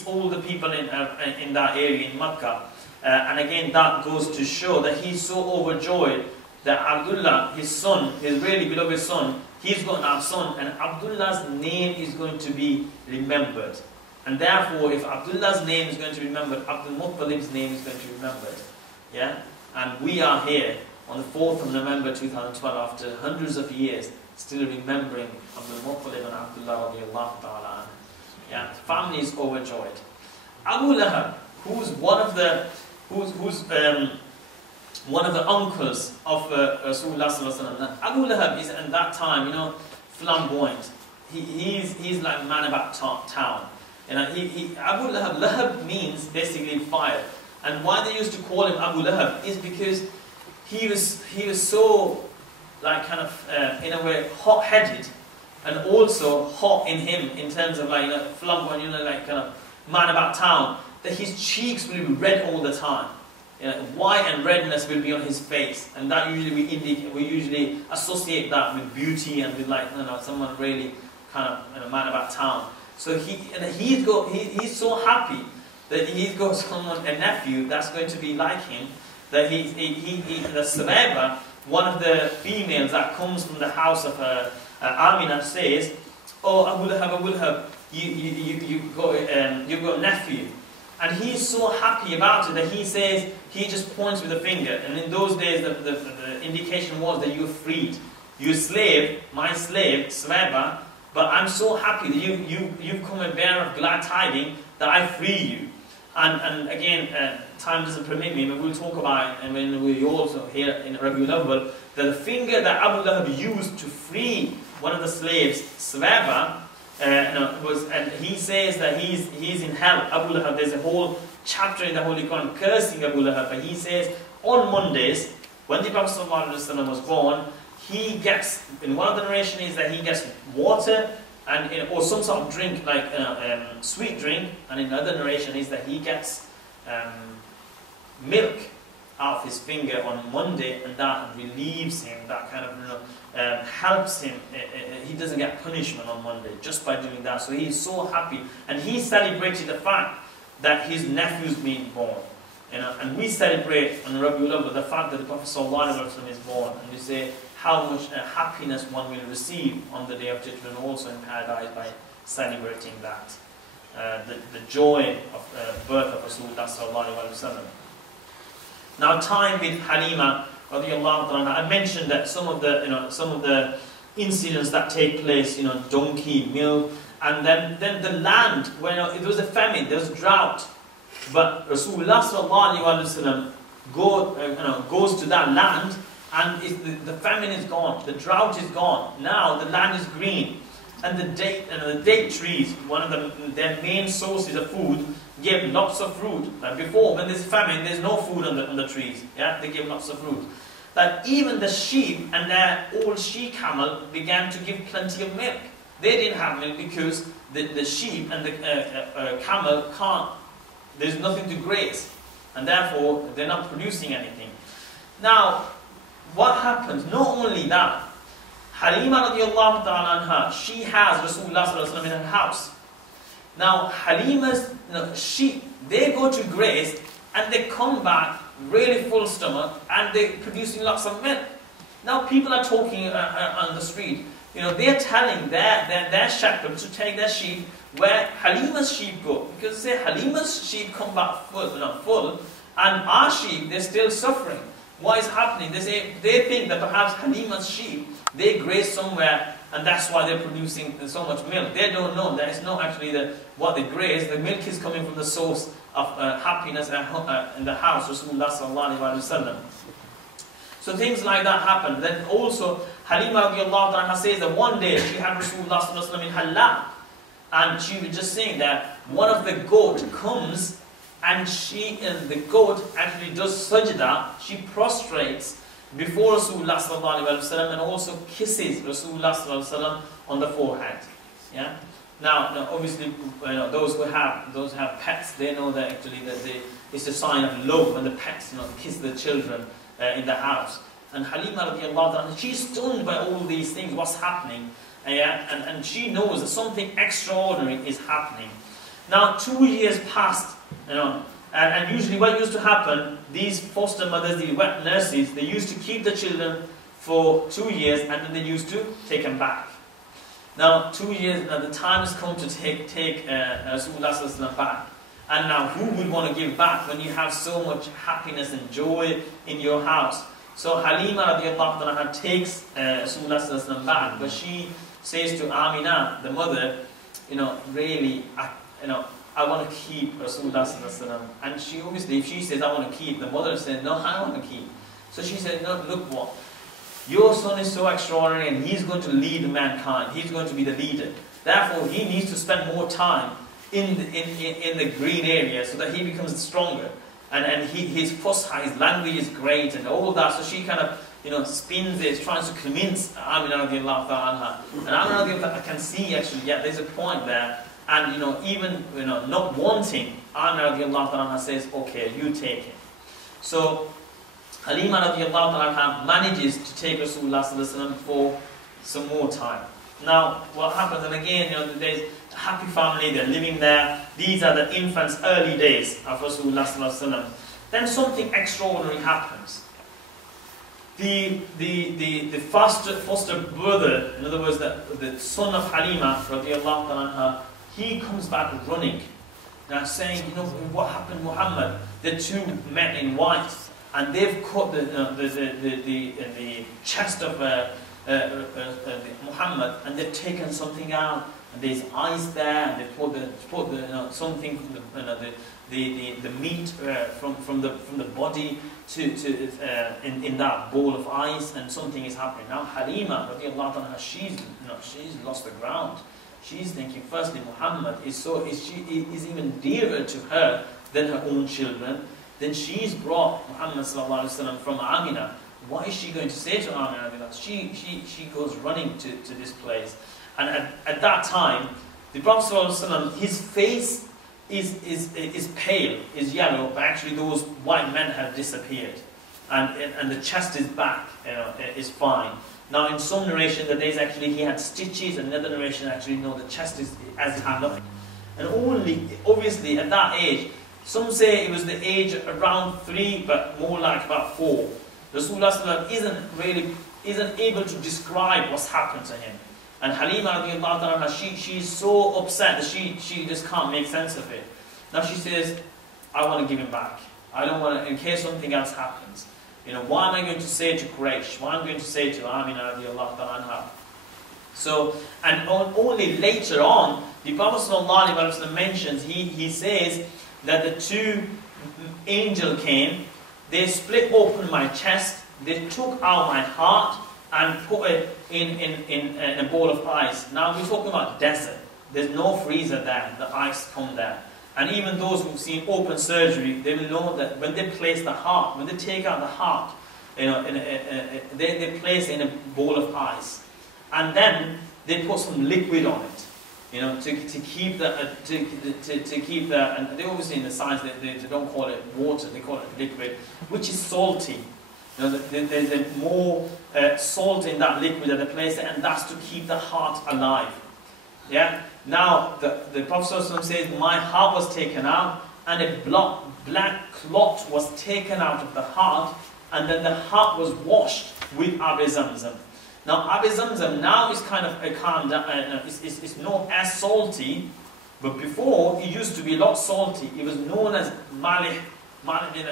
all the people in that area in Makkah. And again, that goes to show that he's so overjoyed that Abdullah, his son, his really beloved son, he's going to have a son, and Abdullah's name is going to be remembered. And therefore, if Abdullah's name is going to be remembered, Abdul Muttalib's name is going to be remembered. Yeah? And we are here on the 4th of November 2012, after hundreds of years, still remembering Abdul Muttalib and Abdullah radiallahu ta'ala. Yeah? Family is overjoyed. Abu Lahab, who's one of the uncles of Rasulullah sallallahu alaihi wasallam. Abu Lahab is at that time, flamboyant. He's like a man about town. Abu Lahab, Lahab means basically fire. And why they used to call him Abu Lahab is because he was so like kind of in a way hot-headed, and also hot in him in terms of like flamboyant, like kind of man about town, that his cheeks will be red all the time. White and redness will be on his face, and that usually we usually associate that with beauty and with like someone really kind of a man about town. So he's so happy that he's got someone, a nephew that's going to be like him. That the Suwayba, one of the females that comes from the house of Amina, says, "Oh Abu Lahab, you've got a nephew." And he's so happy about it that he says, he just points with a finger. And in those days, the indication was that you're freed. You're a slave, my slave, Suwayba, but I'm so happy that you've come a bearer of glad tidings that I free you. And again, time doesn't permit me, but we'll talk about it, and when we also hear in Rabiul Awwal, that the finger that Abu Lahab used to free one of the slaves, Suwayba, and he says that he's in hell. Abu Lahab, there's a whole chapter in the Holy Quran cursing Abu Lahab, but he says on Mondays, when the Prophet ﷺ was born, he gets, in one of the narration is that he gets water and or some sort of drink, like sweet drink, and in another narration is that he gets milk out of his finger on Monday, and that relieves him, that kind of helps him. He doesn't get punishment on Monday just by doing that. So he's so happy, and he celebrated the fact that his nephew's being born. And we celebrate on Rabiul Awwal the fact that the Prophet ﷺ is born, and we say how much happiness one will receive on the Day of Judgment, also in paradise, by celebrating that, the joy of birth of Rasulullah ﷺ. Now, time with Halima radiallahu anha, I mentioned that some of the incidents that take place, donkey, milk, and then the land, when it was a famine, there was drought, but Rasulullah sallallahu goes to that land, and the famine is gone, the drought is gone. Now the land is green, and the date trees, one of their main sources of food, gave lots of fruit. Like before, when there's famine, there's no food on the trees. Yeah, they gave lots of fruit. That even the sheep and their old she-camel began to give plenty of milk. They didn't have milk because the sheep and the camel can't. There's nothing to graze. and therefore they're not producing anything. Now, what happens? Not only that, Halima radiallahu ta'ala anha, she has Rasulullah sallallahu alaihi wasallam in her house. Now, Halima's sheep, they go to graze and they come back really full stomach and they're producing lots of milk. Now, people are talking on the street. They're telling their shepherd to take their sheep where Halima's sheep go, because say Halima's sheep come back full, and our sheep, they're still suffering. What is happening? They think that perhaps Halima's sheep, they graze somewhere, and that's why they're producing so much milk. They don't know that it's not actually what they graze. The milk is coming from the source of happiness in the house, Rasulullah sallallahu alaihi wasallam. So things like that happen. Then also, Halima radiallahu ta'ala says that one day she had Rasulullah sallallahu alaihi wasallam in her lap, and she was just saying that one of the goat comes, and the goat actually does sajda, she prostrates before Rasulullah sallallahu alaihi wasallam and also kisses Rasulullah sallallahu alaihi wasallam on the forehead. Yeah. Now obviously, those who have pets, they know that actually it's a sign of love when the pets kiss the children in the house. And Halima radiallahu ta'ala, she's stunned by all these things, what's happening, and she knows that something extraordinary is happening. Now 2 years passed, and usually what used to happen, these foster mothers, these wet nurses, they used to keep the children for 2 years and then they used to take them back. Now 2 years, now the time has come to take Rasulullah sallallahu alaihi wasallam back. And now who would want to give back when you have so much happiness and joy in your house? So Halima radiallahu ta'ala takes Rasulullah sallallahu alaihi wasallam back, but she says to Amina, the mother, really, I want to keep Rasulullah sallallahu alaihi wasallam. And she obviously, if she says I want to keep, the mother said, no, I want to keep. So she said, no, look what, your son is so extraordinary and he's going to lead mankind. He's going to be the leader. Therefore, he needs to spend more time in the green area so that he becomes stronger. And his fusha, his language is great and all that. So she kind of, spins it, tries to convince Amina radiallahu ta'ala. And Amina radiallahu ta'ala can see actually, yeah, there's a point there. And even not wanting, Amina radiallahu ta'ala says, okay, you take it. So Halima radiallahu ta'ala manages to take Rasulullah sallallahu alaihi wasallam for some more time. Now, what happens, and again, there's a happy family, they're living there. These are the infant's early days of Rasulullah sallallahu alaihi wasallam. Then something extraordinary happens. The foster brother, in other words, the son of Halima radiallahu ta'ala, he comes back running. Now saying, what happened, Muhammad? The two men in white, and they've cut the chest of Muhammad, and they've taken something out, and there's eyes there, and they've put something from the meat from the body in that bowl of ice, and something is happening. Now Halima radiallahu anha, she's lost the ground. She's thinking, firstly, Muhammad is even dearer to her than her own children. Then she's brought Muhammad sallallahu alaihi wasallam from Amina. What is she going to say to Amina? She goes running to this place. And at that time, the Prophet sallallahu alaihi wasallam, his face is pale, is yellow, but actually those white men have disappeared. And the chest is back, is fine. Now in some narration that there's actually he had stitches, and another narration actually no, the chest is as it had nothing. And only, obviously at that age, some say it was the age around 3, but more like about 4. Rasulullah isn't able to describe what's happened to him. And Halima radiallahu ta'ala, she's so upset that she just can't make sense of it. Now she says, I want to give him back. I don't want to, in case something else happens. What am I going to say to Quraysh? What am I going to say to Amina radiallahu ta'ala? So, and only later on, the Prophet sallallahu alaihi wasallam mentions, he says that the two angels came, they split open my chest, they took out my heart and put it in a bowl of ice. Now we're talking about desert. There's no freezer there, the ice come there. And even those who've seen open surgery, they will know that when they place the heart, when they take out the heart, they place it in a bowl of ice. And then they put some liquid on it. you know, to keep the to keep the, and they obviously in the science they don't call it water, they call it liquid, which is salty. You know, there's more salt in that liquid that they place it, and that's to keep the heart alive. Yeah. Now the Prophet says, my heart was taken out, and a black clot was taken out of the heart, and then the heart was washed with Abi Zamzam. Now Abi Zamzam now is kind of a calm down, it's not as salty, but before it used to be a lot salty. It was known as malih,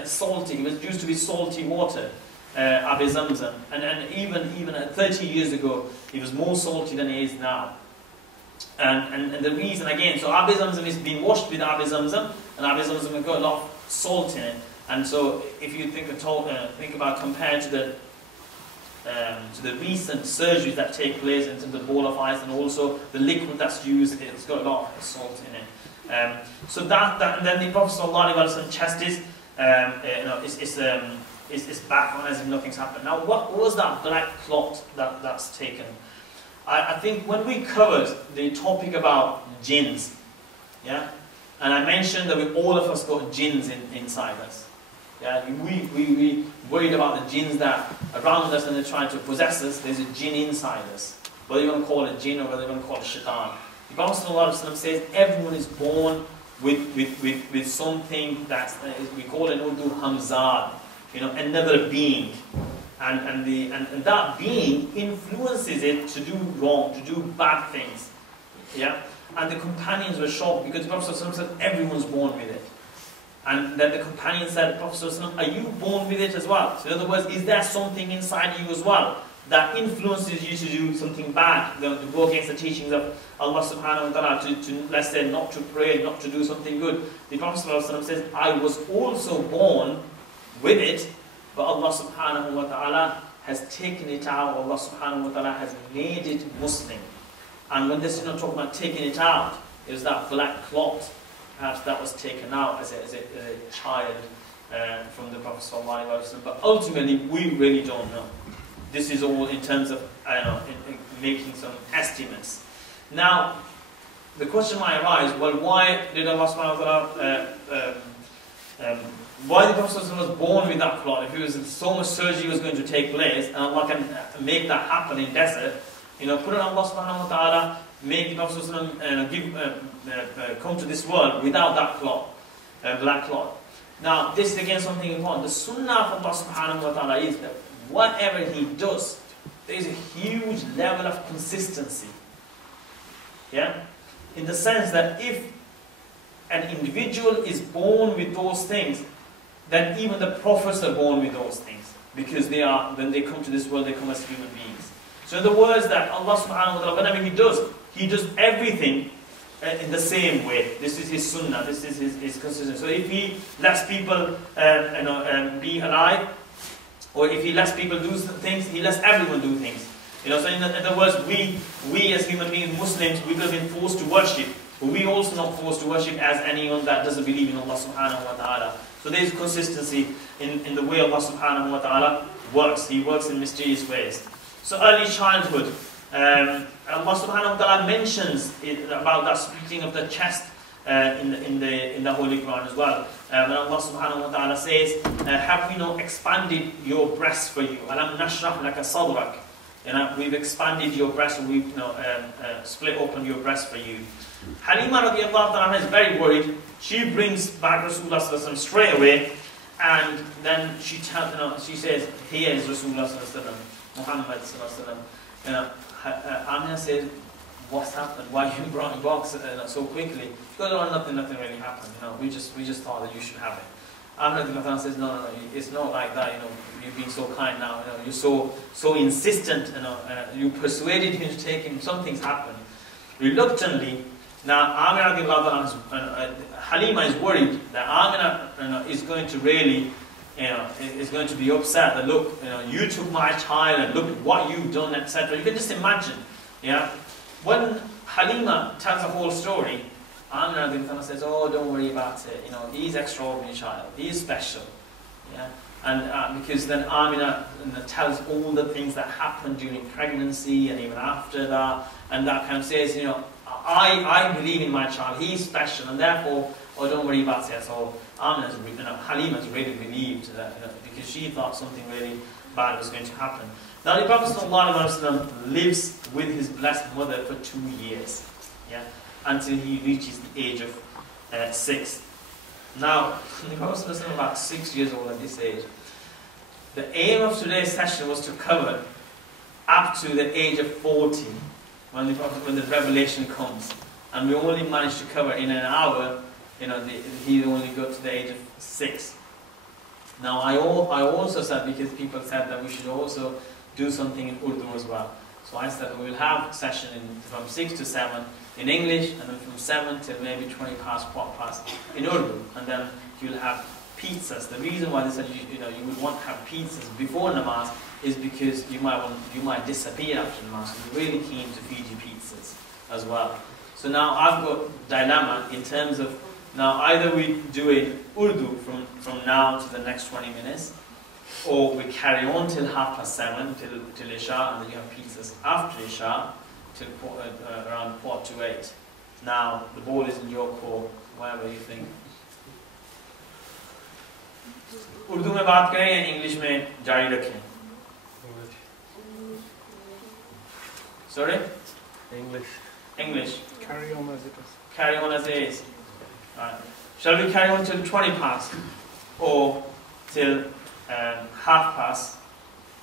salty. It was used to be salty water, Abi Zamzam, and even 30 years ago it was more salty than it is now. And the reason again, so Abi Zamzam is being washed with Abi Zamzam, and Abi Zamzam has got a lot of salt in it. And so if you think about compared to the recent surgeries that take place in terms of ball of ice, and also the liquid that's used, it's got a lot of salt in it. So that and then the Prophet ﷺ chest is, it's back on as if nothing's happened. Now what was that black clot that's taken? I think when we covered the topic about jinns, yeah, and I mentioned that all of us got jinns inside us. Yeah, we worried about the jinns that around us and they're trying to possess us. There's a jinn inside us. Whether you want to call it jinn or whether you want to call it shaitan. The Prophet ﷺ says everyone is born with something that's, we call it in Urdu hamzad, you know, another being. And that being influences it to do wrong, to do bad things. Yeah? And the companions were shocked because the Prophet ﷺ said everyone's born with it. And then the companion said, Prophet ﷺ, are you born with it as well? So in other words, is there something inside you as well that influences you to do something bad, to go against the teachings of Allah subhanahu wa ta'ala, to let's say not to pray, not to do something good? The Prophet ﷺ says, I was also born with it, but Allah subhanahu wa ta'ala has taken it out. Allah subhanahu wa ta'ala has made it Muslim. And when this is not talking about taking it out, it was that black clot, perhaps that was taken out as a child from the Prophet sallallahu alaihi wasallam. But ultimately, we really don't know. This is all in terms of, I don't know, in making some estimates. Now, the question might arise, well, why did Allah subhanahu wa ta'ala why the Prophet was born with that clot? If it was so much surgery was going to take place, and Allah can make that happen in desert, you know, put it on Allah subhanahu wa ta'ala, make the Prophet come to this world without that clot, black clot. Now, this is again something important. The sunnah of Allah subhanahu wa ta'ala is that whatever He does, there is a huge level of consistency. Yeah? In the sense that if an individual is born with those things, then even the prophets are born with those things, because they are, when they come to this world, they come as human beings. So in the words that Allah subhanahu wa ta'ala, whenever He does everything in the same way. This is His sunnah, this is His consistency. So if He lets people be alive, or if He lets people do things, He lets everyone do things. You know, so in other words, we as human beings, Muslims, we have been forced to worship, but we also not forced to worship as anyone that doesn't believe in Allah subhanahu wa ta'ala. So there is consistency in the way Allah subhanahu wa ta'ala works. He works in mysterious ways. So early childhood, Allah subhanahu wa ta'ala mentions about that splitting of the chest in the Holy Quran as well. When Allah subhanahu wa ta'ala says, have we not expanded your breast for you? Alam nashrah laka sadrak. We've expanded your breast, and we've split open your breast for you. Halima radiallahu ta'ala is very worried. She brings back Rasulullah sallallahu alaihi wasallam straight away, and then she says, here is Rasulullah sallallahu alaihi wasallam, Muhammad sallallahu alaihi wasallam. Amina says, what's happened? Why you brought the box so quickly? She goes, oh, nothing really happened. We just thought that you should have it. Amina says, no, it's not like that. You've been so kind now. You're so insistent. You persuaded him to take him. Something's happened. Reluctantly. Now, Halima is worried that Amina is going to really, is going to be upset that, look, you took my child and look at what you've done, etc. You can just imagine, yeah. When Halima tells the whole story, Amina says, oh, don't worry about it. He's extraordinary child. He's special, yeah. And because then Amina tells all the things that happened during pregnancy and even after that, and that kind of says, I believe in my child, he's special, and therefore, oh, don't worry about it. So Halima's really believed that, because she thought something really bad was going to happen. Now the Prophet ﷺ lives with his blessed mother for 2 years, yeah, until he reaches the age of 6. Now, the Prophet was about 6 years old at this age. The aim of today's session was to cover up to the age of 40, when the revelation comes, and we only managed to cover in an hour. He only got to the age of 6. Now, I also said, because people said that we should also do something in Urdu as well. So I said we will have a session from 6 to 7 in English, and then from 7 till maybe 20 past, quarter past in Urdu, and then you'll have pizzas. The reason why they said you would want to have pizzas before namaz is because you might disappear after namaz. So we're really keen to feed you pizzas as well. So now I've got dilemma in terms of, now either we do it Urdu from now to the next 20 minutes, or we carry on till 7:30 till Isha, and then you have pizzas after Isha till around 7:45. Now the ball is in your court, whatever you think. Urdu में बात करें या English में जारी रखें? Sorry? English. Carry on as it is. Carry on as it is. Right. Shall we carry on till 20 past, or till 1/2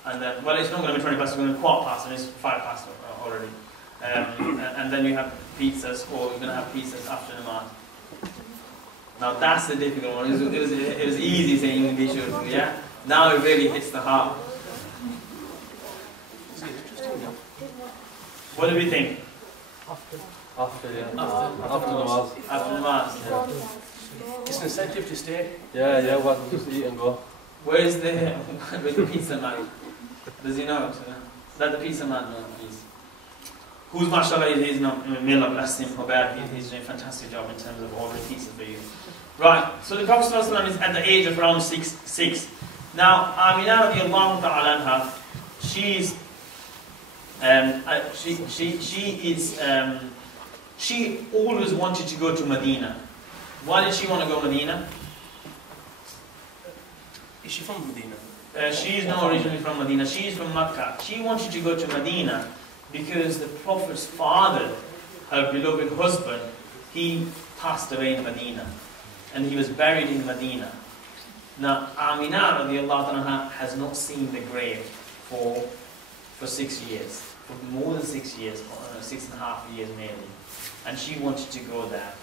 and then, well, it's not going to be 20 past, it's going to be 1/4, and it's 5 past already. And then you have pizzas, or you're going to have pizzas after namaz. Now that's the difficult one. It was easy saying English, yeah? Now it really hits the heart. What do we think? After namaz. After namaz. Yeah. It's an incentive to stay. Yeah, well, just eat and go. Where's the pizza man? Does he know it? Let the pizza man know, please. Who's mashallah, he's not, may Allah bless him, he's doing a fantastic job in terms of ordering pizza for you. Right, so the Prophet ﷺ is at the age of around 6. Now, Amina radiallahu ta'ala anha, she always wanted to go to Medina. Why did she want to go to Medina? Is she from Medina? She is not originally from Medina. She is from Makkah. She wanted to go to Medina because the Prophet's father, her beloved husband, he passed away in Medina, and he was buried in Medina. Now, Amina radiallahu anha has not seen the grave for 6 years, for more than 6 years, 6.5 years maybe, and she wanted to go there.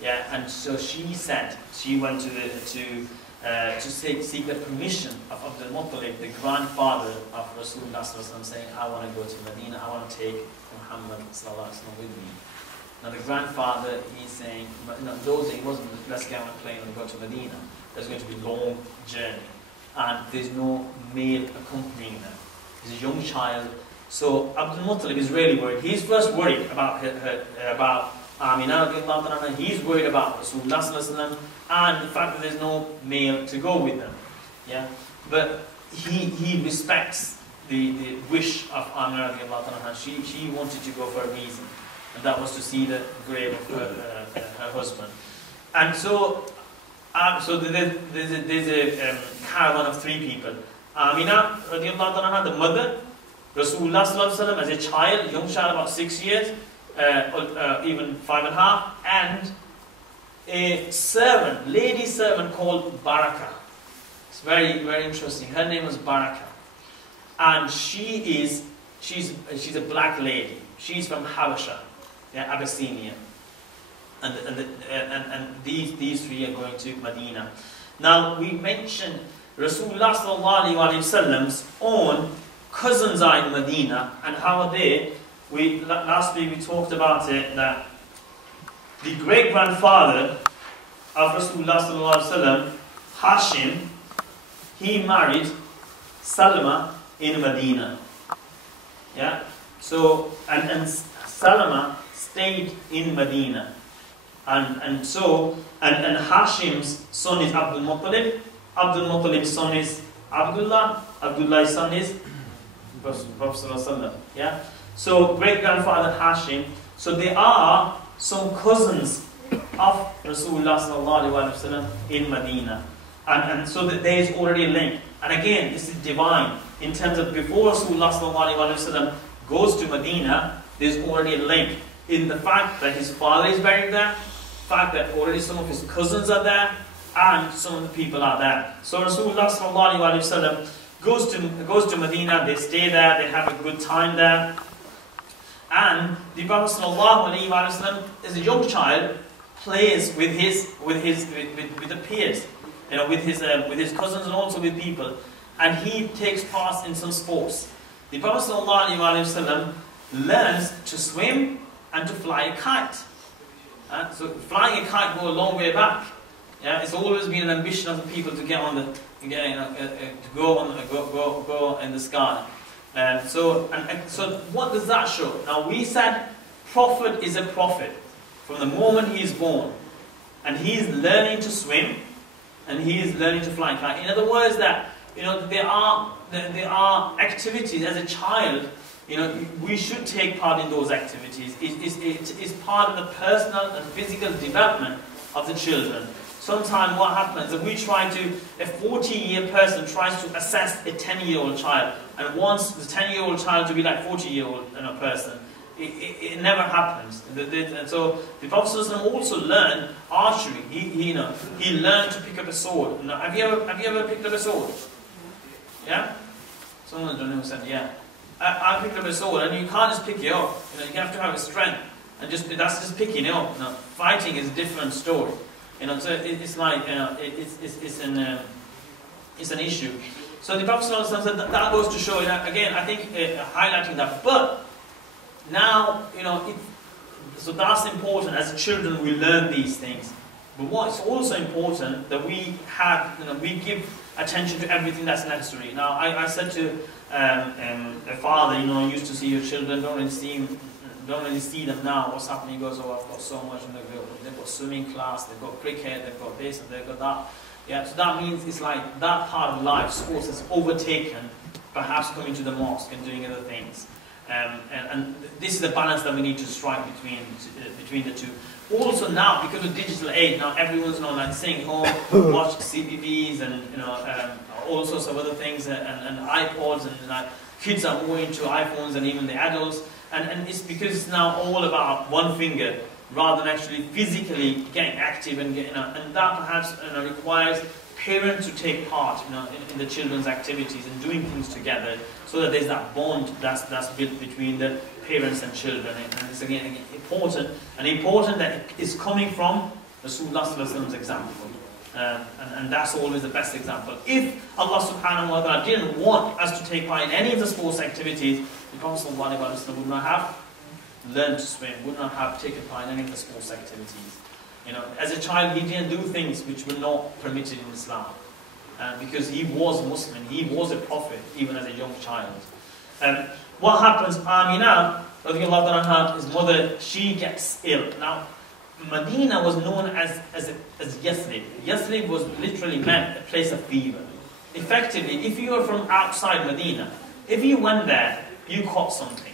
Yeah, and so she said she went to seek the permission of Abdul Muttalib, the grandfather of Rasulullah saying, I want to go to Medina, I want to take Muhammad with me. Now the grandfather, he's saying, those days it wasn't, let's get on a plane and go to Medina. There's going to be a long journey, and there's no male accompanying them. He's a young child. So Abdul Muttalib is really worried. He's first worried about about Amina, he's worried about Rasulullah and the fact that there's no male to go with them. Yeah? But he respects the wish of Amina. She wanted to go for a reason, and that was to see the grave of her husband. And so there's a caravan of 3 people. Amina, the mother, Rasulullah as a child, young child about 6 years, even 5.5, and a servant, lady servant called Baraka. It's very, very interesting. Her name was Baraka, and she's a black lady. She's from Habasha, yeah, Abyssinia, and these 3 are going to Medina. Now we mentioned Rasulullah sallallahu alaihi wasallam's own cousins are in Medina, and how are they? Last week we talked about it, that the great-grandfather of Rasulullah sallallahu alaihi wasallam, Hashim, he married Salma in Medina. Yeah. So and Salma stayed in Medina, and Hashim's son is Abdul Muttalib. Abdul Muttalib's son is Abdullah. Abdullah's son is Prophet sallallahu alaihi wasallam. Yeah. So great-grandfather Hashim. So they are some cousins of Rasulullah sallallahu alaihi wasallam in Medina. And so that there is already a link. And again, this is divine. In terms of before Rasulullah sallallahu alaihi wasallam goes to Medina, there's already a link in the fact that his father is buried there, the fact that already some of his cousins are there, and some of the people are there. So Rasulullah sallallahu alaihi wasallam goes to Medina, they stay there, they have a good time there. And the Prophet sallallahu alaihi wasallam, as a young child, plays with the peers, you know, with his cousins and also with people, and he takes part in some sports. The Prophet sallallahu alaihi wasallam learns to swim and to fly a kite. So flying a kite goes a long way back. Yeah, it's always been an ambition of the people to get on go in the sky. So what does that show? Now we said prophet is a prophet from the moment he is born, and he is learning to swim, and he is learning to fly a kite. In other words, that there are activities as a child. We should take part in those activities. It is part of the personal and physical development of the children. Sometimes what happens is a 40-year person tries to assess a 10-year-old child, and wants the 10-year-old child to be like 40-year-old person. It never happens. And so the Prophet ﷺ also learned archery. He learned to pick up a sword. Have you ever picked up a sword? Yeah? Someone don't know who said yeah. I picked up a sword, and you can't just pick it up. You have to have a strength, and that's just picking it up. Fighting is a different story. So it's like it's an issue. So the Prophet ﷺ said that goes to show. Again, I think highlighting that. But now so that's important. As children, we learn these things. But what's also important that we have, we give attention to everything that's necessary. Now, I said to a father, you used to see your children, don't really see them now. What's happening? He goes, oh, I've got so much. They've got swimming class, they've got cricket, they've got this, and they've got that. Yeah, so that means it's like that part of life, sports is overtaken, perhaps coming to the mosque and doing other things. And this is the balance that we need to strike between the two. Also now, because of digital age, now everyone's staying home, watch CBBS and all sorts of other things, and iPods, and kids are more into iPhones than even the adults. And it's because it's now all about one finger, rather than actually physically getting active and and that perhaps requires parents to take part in the children's activities and doing things together, so that there's that bond that's built between the parents and children. And it's again important that it is coming from Rasulullah's example. And that's always the best example. If Allah subhanahu wa ta'ala didn't want us to take part in any of the sports activities, the Prophet would not have learned to swim, would not have taken part in any of the sports activities. As a child, he didn't do things which were not permitted in Islam. Because he was Muslim, he was a prophet, even as a young child. What happens, Amina, his mother, she gets ill. Now, Medina was known as Yathrib. Yathrib was literally meant a place of fever. Effectively, if you were from outside Medina, if you went there, you caught something.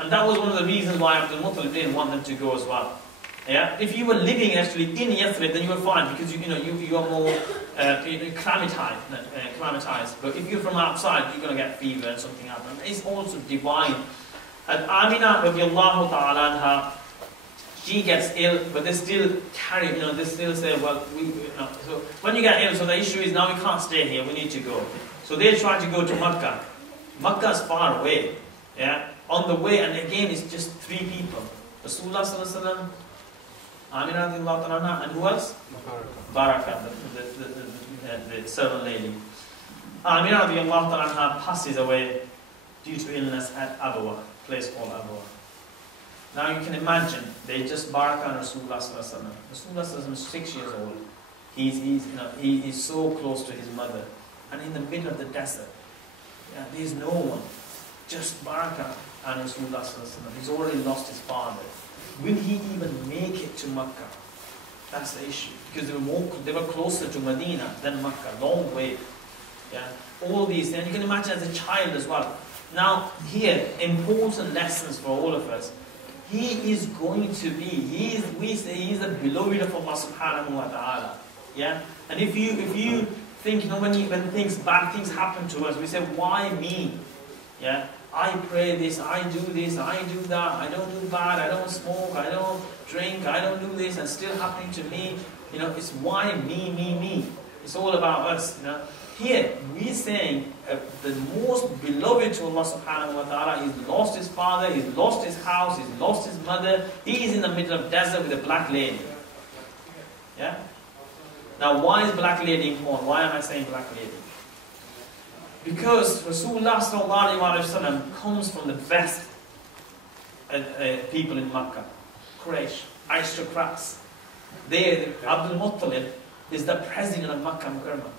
And that was one of the reasons why Abdul Muttalib didn't want them to go as well. Yeah? If you were living actually in Yathrib, then you were fine, because you are more acclimatized. But if you're from outside, you're going to get fever and something happens. It's also divine. And Amina radiallahu ta'ala anha, she gets ill, but they still carry, they still say, well, so when you get ill, so the issue is now we can't stay here, we need to go. So they try to go to Makkah. Makkah is far away. Yeah? On the way, and again, it's just 3 people. Rasulullah sallallahu alaihi wasallam, Amina radiallahu ta'ala, and who else? Baraka, the servant lady. Amina radiallahu ta'ala passes away due to illness at Abwa, a place called Abwa. Now you can imagine, they just Baraka and Rasulullah sallallahu alaihi wasallam. Rasulullah sallallahu alaihi wasallam is 6 years old. He is so close to his mother, and in the middle of the desert. Yeah, there is no one, just Baraka and Rasulullah sallallahu alaihi wasallam. He's already lost his father. Will he even make it to Makkah? That's the issue, because they were closer to Medina than Makkah, long way. Yeah, all these, and you can imagine as a child as well. Now here, important lessons for all of us. he is going to be, we say he's the beloved of Allah subhanahu wa ta'ala. Yeah? And if you think, you know, when bad things happen to us, we say, why me? Yeah? I pray this, I do that, I don't do bad, I don't smoke, I don't drink, I don't do this, and still happening to me. You know, it's why me. It's all about us, you know. Here, we're saying the most beloved to Allah subhanahu wa ta'ala, he's lost his father, he's lost his house, he's lost his mother, he's in the middle of desert with a black lady. Yeah? Now, why is black lady important? Why am I saying black lady? Because Rasulullah sallallahu alayhi wa sallam comes from the best people in Makkah. Quraysh, aristocrats. There, Abdul Muttalib is the president of Makkah Mukarramah.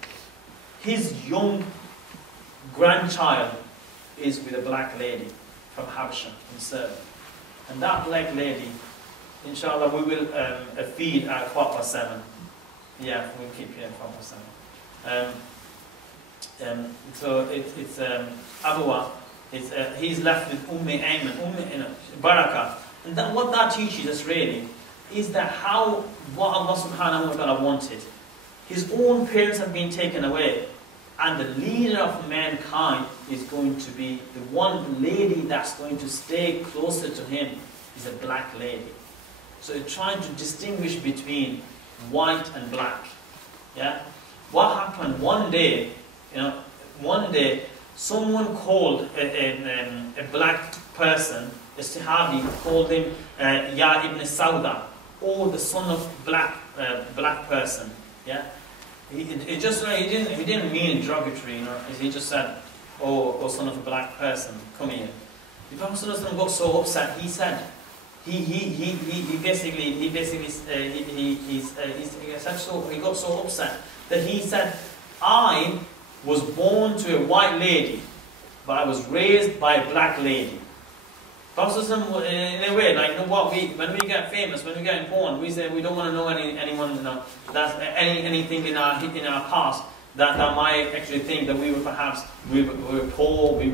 His young grandchild is with a black lady from Habasha, from Serbia. And that black lady, inshallah, we will feed at 7:15. Yeah, we'll keep here at 7:15. So it's Abwa. He's left with Ayman, Barakah. And what that teaches us really is that what Allah subhanahu wa ta'ala wanted. His own parents have been taken away, and the leader of mankind is going to be the one lady that's going to stay closer to him is a black lady. So it's trying to distinguish between white and black. Yeah? What happened one day, someone called a black person, a Sahabi, called him Ya ibn Sauda, or the son of black person. Yeah? He didn't mean derogatory, you know. He just said, oh, son of a black person, come here. The Prophet got so upset. He said, he got so upset that he said, I was born to a white lady, but I was raised by a black lady. Prophet, in a way, like, you know what, when we get famous, when we get important, we say we don't want to know anyone, you know, that's anything in our past that might actually think that we were poor, we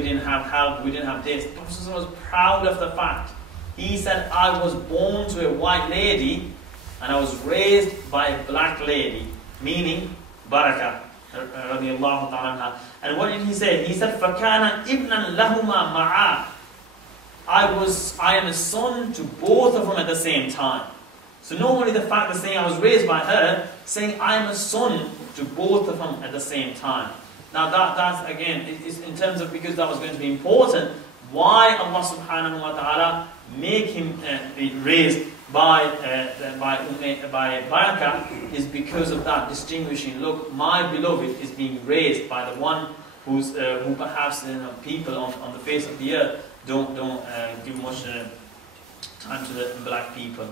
didn't have help, we didn't have this. Prophet was proud of the fact. He said, I was born to a white lady and I was raised by a black lady, meaning Barakah. And what did he say? He said, فَكَانَ إِبْنًا لَهُمَا مَعَا. I am a son to both of them at the same time. So not only the fact of saying I was raised by her, saying I am a son to both of them at the same time. Now that's again, is in terms of, because that was going to be important, why Allah subhanahu wa ta'ala make him be raised by Barakah is because of that distinguishing. Look, my beloved is being raised by the one who perhaps people on the face of the earth don't give much time to the black people.